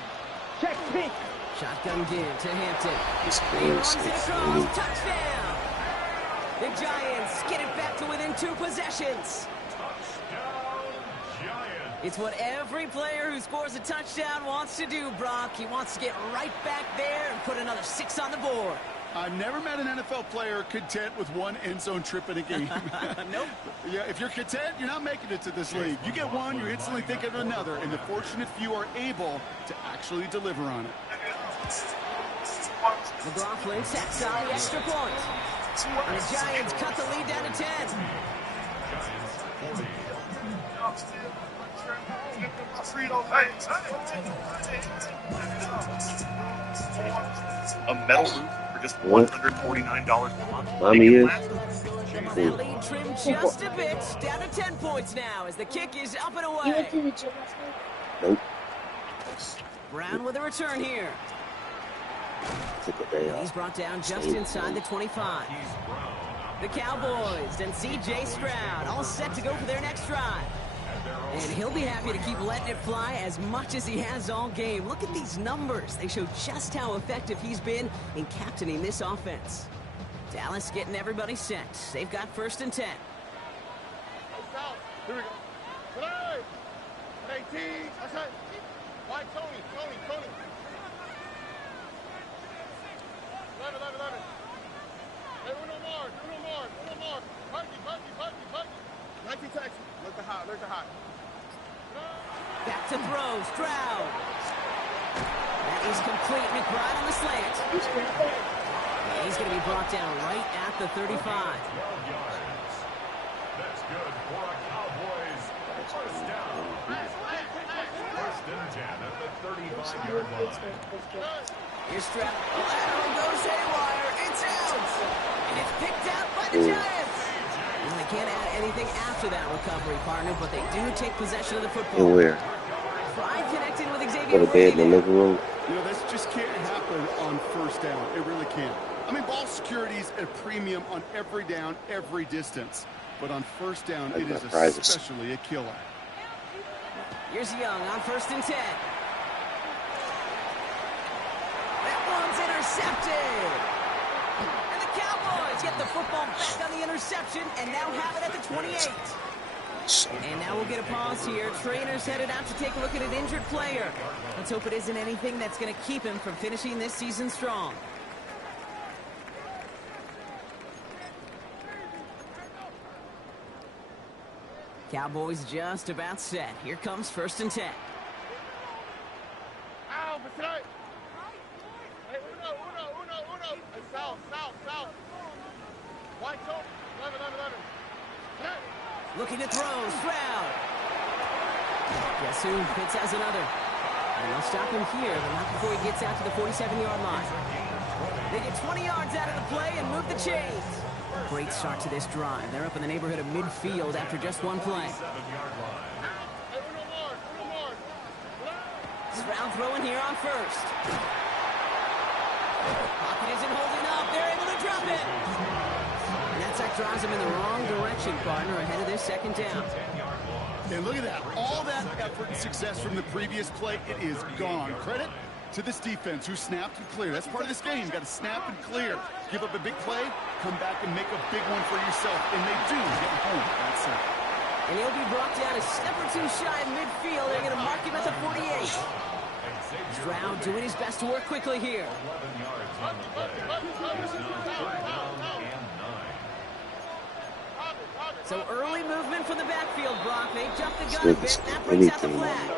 Check pitch. Shotgun give to Hampton. It's He runs close. it across, touchdown. The Giants get it back to within 2 possessions. Touchdown, Giants. It's what every player who scores a touchdown wants to do, Brock. He wants to get right back there and put another 6 on the board. I've never met an NFL player content with one end zone trip in a game. Nope. Yeah, if you're content, you're not making it to this league. You get one, you're instantly thinking of another, and the fortunate few are able to actually deliver on it. McLaughlin sets on the extra point. And the Giants cut the lead down to 10. A metal roof for just $149 per month. Mommy is. That lead trimmed just a bit. Down to 10 points now as the kick is up and You away. went to the gym last night? Nope. Brown with a return here. Took a day He's off. brought down just inside the 25. The Cowboys and C.J. Stroud all set to go for their next drive. And he'll be happy to keep letting it fly as much as he has all game. Look at these numbers. They show just how effective he's been in captaining this offense. Dallas getting everybody set. They've got 1st and 10. Here we go. Play. 18. That's it. White Tony. 11. Hey, uno more. Parky. 19 Texas. Look the hot. Back to throw. Stroud. That is complete. McBride on the slant. Who's good there? He's going to be brought down right at the 35. 12 yards. That's good for a Cowboys first down. First and 10 at the 35-yard line. Here's Stroud. Lateral goes haywire. It's out. And it's picked out by the Giants. Well, they can't add anything after that recovery, partner, but they do take possession of the football. And where? Pride connecting with Go Xavier to bed in the Worthy. living room. You know, this just can't happen on first down. It really can't. I mean, ball security's a premium on every down, every distance. But on first down, it is especially a killer. Here's Young on 1st and 10. That one's intercepted. And the Cowboys get the football back on the interception and now have it at the 28. And now we'll get a pause here. Trainer's headed out to take a look at an injured player. Let's hope it isn't anything that's going to keep him from finishing this season strong. Cowboys just about set. Here comes 1st and 10. Ow, beside. Hey, uno. Hey, south. White Tony. 11. Hey. Looking to throw. Stroud. Gassoon Pitts has another. And they'll stop him here, but not before he gets out to the 47-yard line. They get 20 yards out of the play and move the chains. Great start to this drive. They're up in the neighborhood of midfield after just one play. Hey, uno more. Stroud throwing here on 1st. Pocket isn't holding up. They're able to drop it. And that sack drives him in the wrong direction, partner, ahead of this 2nd down. And look at that. All that effort and success from the previous play, it is gone. Credit to this defense who snapped and cleared. That's part of this game. Got to snap and clear. Give up a big play, come back and make a big one for yourself. And they do get home. That's it. And he'll be brought down a step or two shy of midfield. They're going to mark him at the 48. Stroud doing his best to work quickly here. 11 yards on the play. It's now 3rd down and 9. So early movement from the backfield, Brock. They jumped the gun a bit. That brings out the flag.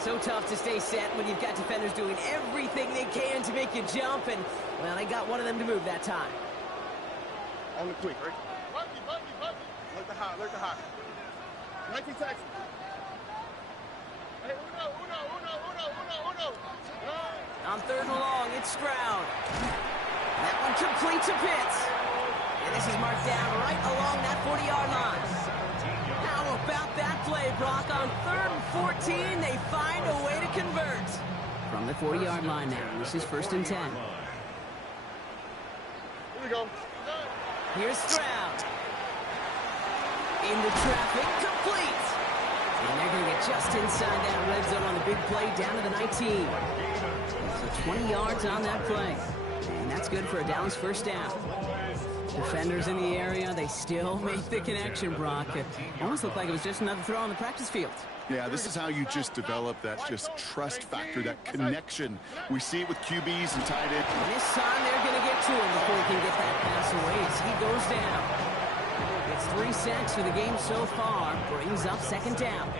So tough to stay set when you've got defenders doing everything they can to make you jump. And, well, they got one of them to move that time. On the quick, right? Look the hot. 19 Texas. Hey, uno. On 3rd and long, it's Stroud. That one complete to Pitts. And this is marked down right along that 40-yard line. How about that play, Brock? On 3rd and 14, they find a way to convert. From the 40-yard line now, this is 1st and 10. Here we go. Here's Stroud. Into traffic, complete. And they're going to get just inside that red zone on the big play down to the 19. So 20 yards on that play. And that's good for a Dallas 1st down. Defenders in the area, they still make the connection, Brock. It almost looked like it was just another throw on the practice field. Yeah, this is how you just develop that just trust factor, that connection. We see it with QBs and tight ends. And this time they're going to get to him before he can get that pass away as he goes down. It's 3 sacks for the game so far. Brings up 2nd down.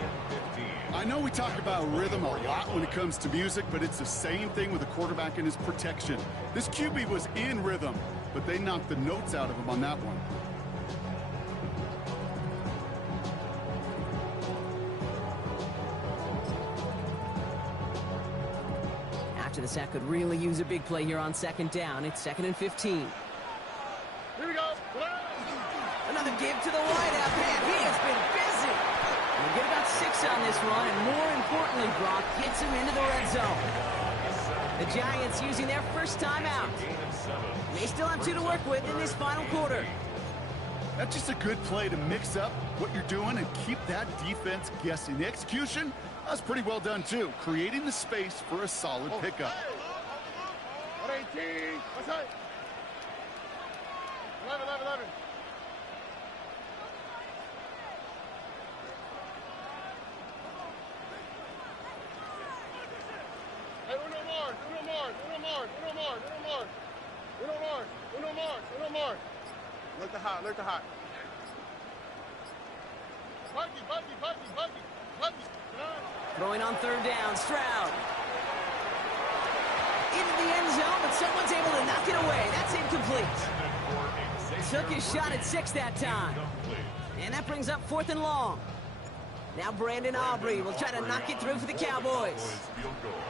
I know we talk about rhythm a lot when it comes to music, but it's the same thing with a quarterback and his protection. This QB was in rhythm, but they knocked the notes out of him on that one. After the sack, could really use a big play here on second down. It's 2nd and 15. Here we go. Another give to the wideout. Man, he has been busy. They get about 6 on this run, and more importantly, Brock gets him into the red zone. The Giants using their first timeout. They still have 2 to work with in this final quarter. That's just a good play to mix up what you're doing and keep that defense guessing. The execution, that's pretty well done too, creating the space for a solid pickup. 118. What's that? 11. Hey, Uno more. Look the hot. Buggy. Throwing on 3rd down, Stroud. Into the end zone, but someone's able to knock it away. That's incomplete. Took his shot at 6 that time. And that brings up 4th and long. Now Brandon Aubrey will try to knock it through for the Cowboys.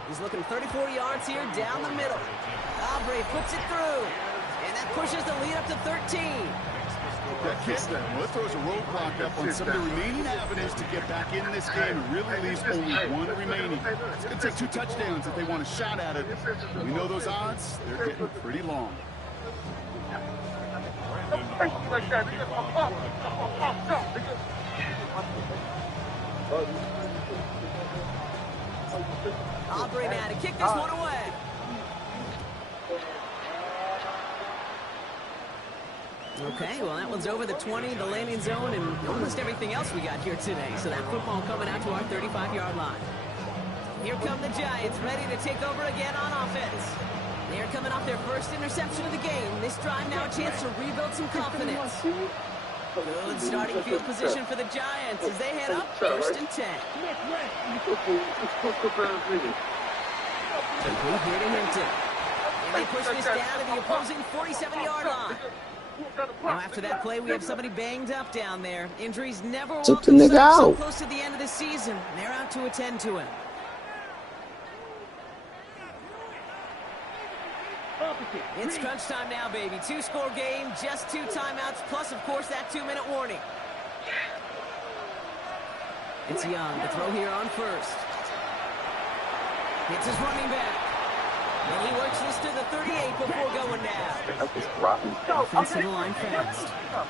He's looking 34 yards here down the middle. Aubrey puts it through. And that pushes the lead up to 13. That kick, well, it throws a roadblock up on some of the remaining avenues to get back in this game and really leaves only 1 remaining. It's going to take 2 touchdowns if they want a shot at it. We know those odds, they're getting pretty long. Aubrey now to kick this one away. Okay, well, that one's over the 20, the landing zone, and almost everything else we got here today. So that football coming out to our 35-yard line. Here come the Giants, ready to take over again on offense. They're coming off their first interception of the game. This drive now a chance to rebuild some confidence. Good starting field position for the Giants as they head up 1st and 10. Complete here to Hinton. And they push this down to the opposing 47-yard line. Now after that play, we have somebody banged up down there. Injuries never welcome so close to the end of the season. They're out to attend to him. It's crunch time now, baby. 2-score game, just 2 timeouts, plus, of course, that 2-minute warning. It's Young to throw here on first. It's his running back. And he works this to the 38 before going down. Offensive line fast. Out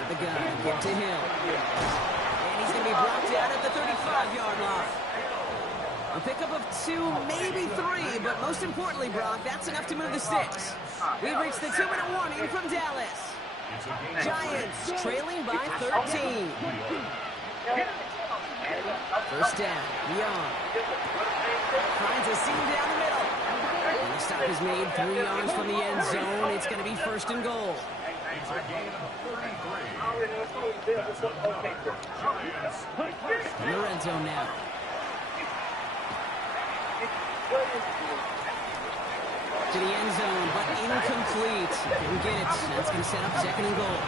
of the gun, get to him. And he's going to be brought down at the 35-yard line. A pickup of 2, maybe 3, but most importantly, Brock, that's enough to move the sticks. We've reached the 2-minute warning from Dallas. Giants trailing by 13. First down, Young. Finds a seam down the middle. And the stop is made 3 yards from the end zone. It's going to be 1st and goal. In the red zone now. To the end zone, but incomplete. Didn't get it. That's going to set up 2nd and goal.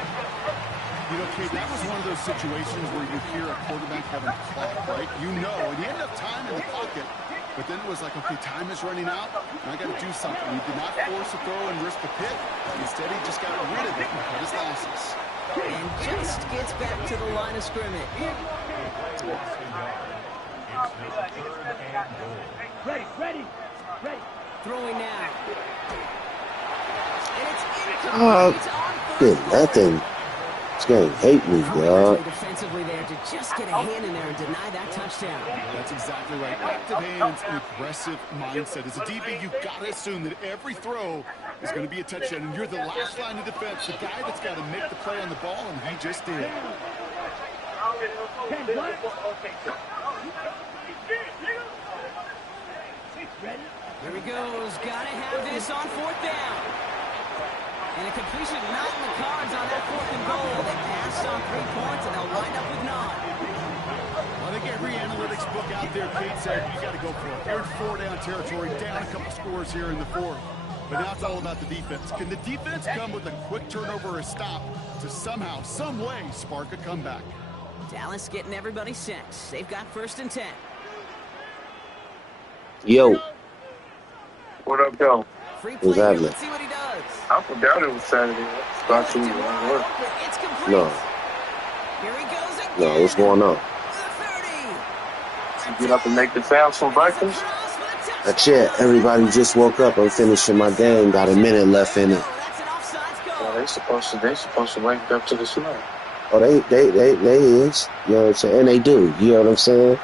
You know, Kate, that was one of those situations where you hear a quarterback having a clock, right? You know, and he had enough time in the pocket, but then it was like, okay, time is running out, and I got to do something. He did not force a throw and risk the pick. Instead, he just got rid of it and cut his losses. And just gets back to the line of scrimmage. Ready. Throwing now. And it's incomplete Oh, on good 3rd and nothing. This guy hate me, dog. Defensively there to just get a hand in there and deny that touchdown. That's exactly right. Active hands and aggressive mindset. As a DB, you've got to assume that every throw is going to be a touchdown, and you're the last line of defense, the guy that's got to make the play on the ball, and he just did. Here he goes. Got to have this on 4th down. And a completion not in the cards on that 4th and goal. They passed on 3 points, and they'll wind up with none. Well, I think every analytics book out there, Kate, said you got to go for it. They're in 4-down territory, down a couple scores here in the 4th. But now it's all about the defense. Can the defense come with a quick turnover or a stop to somehow, some way, spark a comeback? Dallas getting everybody set. They've got 1st and 10. Yo, What up, though? Free what's play here. happening? Let's see what he does. I forgot it was Saturday. I thought you was going to work. It's complete. No, Here he goes again. no, what's going on? You get up and make the fast for breakfast? That's it. Everybody just woke up. I'm finishing my game. Got a minute left in it. Well, they supposed to wake up to the snow. Oh, they is. You know what I'm saying? And they do. You know what I'm saying?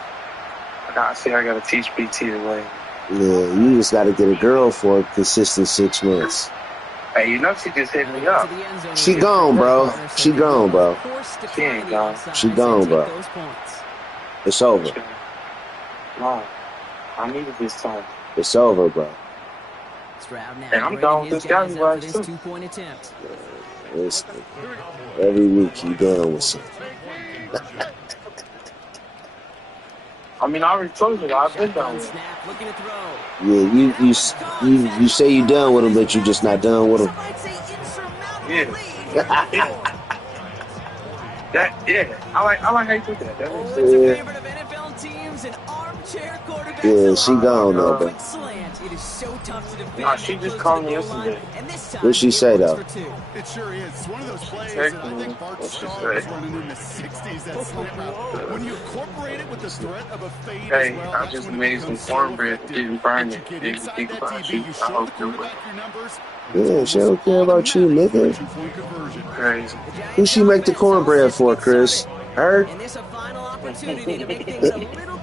I gotta teach BT the way. Yeah, you just got to get a girl for a consistent 6 months. Hey, you know she just hit me up. She gone, bro. She gone, bro. She ain't gone. She gone, bro. It's over. No, I needed this time. It's over, bro. And I'm done with this guy too. It's, every week you done with something. I mean, I already told you I've been done with him. Yeah, you say you done with him, but you just not done with him. Yeah. I like how you put that. That makes sense. Yeah, she gone though, bro. Nah, she just called me yesterday. What'd she say though? It sure is. It's one of those plays that I think Bart Starr was running in the 60s, that slant route. When you incorporate it with the threat of a fade Hey, as well, I just made some cornbread that didn't burn it. Didn't think about you. I hope you would. Yeah, she don't care about you, nigga. Crazy. Who she make the cornbread for, Chris? Her?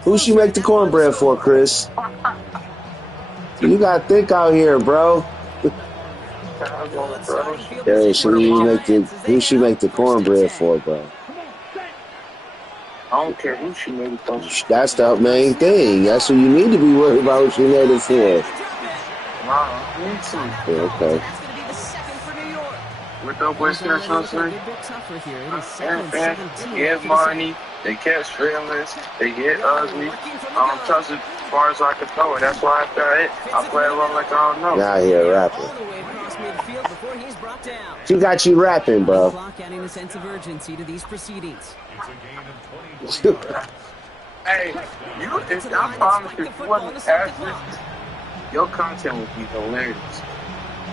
Who she make the cornbread for, Chris? You gotta think out here, bro. Yeah, who she make the cornbread for, bro? I don't care who she made it for. That's the main thing. That's what you need to be worried about. What she made it for. Nah, me too. Yeah, okay. What those boys here saying? They get money, they catch feelings, they get ugly. I don't trust it as far as I can throw it. That's why I got it. I play along like I don't know. Now here rapping. She got you rapping, bro. Hey, I promise if you wasn't asking, your content would be hilarious.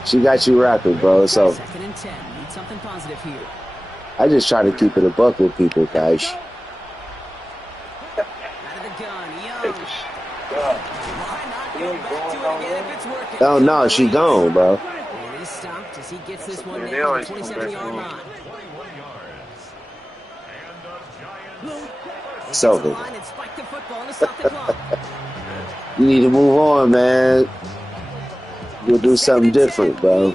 She got you rapping, bro. So Something positive here. I just try to keep it a buck with people, guys. Out of the gun, Young. Oh no, she gone, bro. He's stopped as he gets this one They down always to the come back 27-yard line. It's over. You need to move on, man. You'll do something different, bro.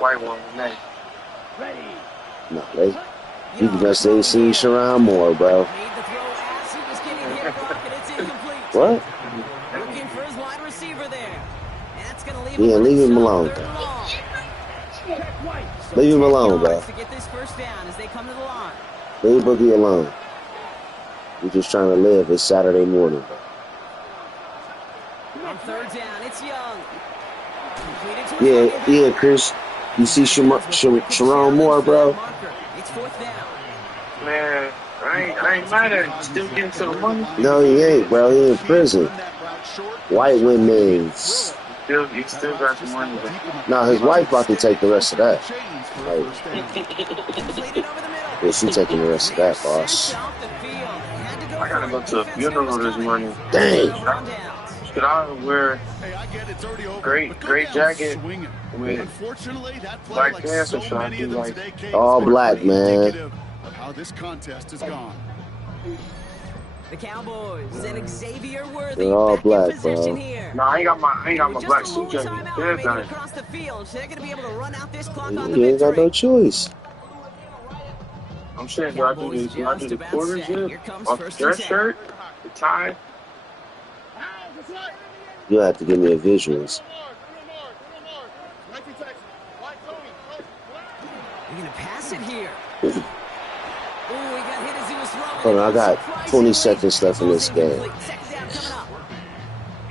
White one tonight. No, you must ain't seen Sharon Moore, bro. What? Yeah, leave him alone. Leave him alone, bro. Leave Boogie alone. We're just trying to live. It's Saturday morning, bro. On third down, it's Young. Yeah, Chris. You see Sharon Moore, bro? It's fourth down. Man, I ain't mad at him. Still getting to the money. No, he ain't, bro. He in prison. White women. You still got the money, bro. No, his wife about to take the rest of that. Yeah, she taking the rest of that, boss. I gotta go to a funeral this morning. Dang. Should I wear great jacket with black pants, or should I do like all black, man? How this contest is gone. The Cowboys and Xavier Worthy. They're all black, bro. No, I ain't got my black suit jacket. They're done. You ain't got no choice. I'm saying, do I do the quarter zip off the dress shirt, the tie? You have to give me a visuals. You're gonna pass it here. Hold on, I got 20 seconds left in this game.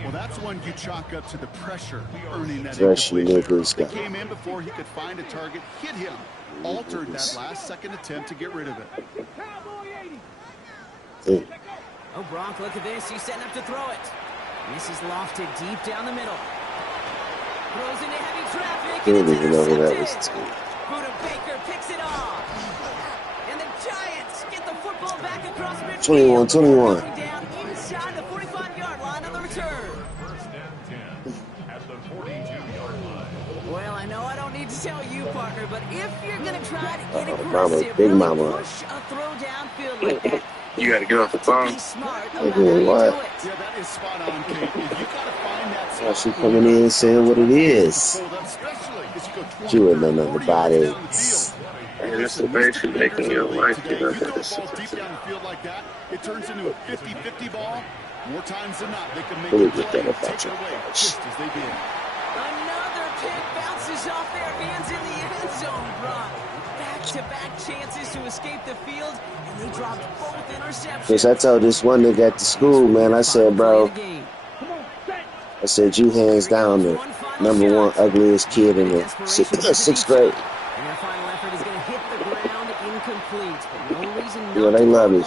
Well, that's one you chalk up to the pressure earning that Fresh niggas He came in before he could find a target, hit him, altered that last second attempt to get rid of it. Oh, Gronk, look at this. He's setting up to throw it. This is lofted deep down the middle. Throws into heavy traffic. Didn't And it's even know who that intercepted. was. Too. Buda Baker picks it off. And the Giants get the football back across midfield. 21-21. Going down inside the 45-yard line on the return. First and 10 at the 42-yard line. Well, I know I don't need to tell you, partner, but if you're going to try to get Mama, aggressive, big really mama. push a throw downfield like that, You got to get off the phone. be smart Nigga, about how you what? do it. Yeah, that is spot on, Kate. If you gotta find that Now spot she where coming you're in saying what it is. pulled up, especially as you go 20, She wouldn't know nothing 40 about yards it. down the field. And There's it's some the base missed of making defenders your in the life, league you today. know, You throw this balls is- deep down the field like that, it turns into a 50-50 ball. More times than not, they can make Really a good play and that take it about away, you. just as they did. Another pick bounces off their hands in the end zone, Brock. Back-to-back chances to escape the field, and they dropped both interceptions. Because I told this one nigga at the school, man, I said, bro, I said, you hands down the number one ugliest kid in the sixth grade. And their final effort is going to hit the ground incomplete. But no reason Yeah, not they to love hold me. on.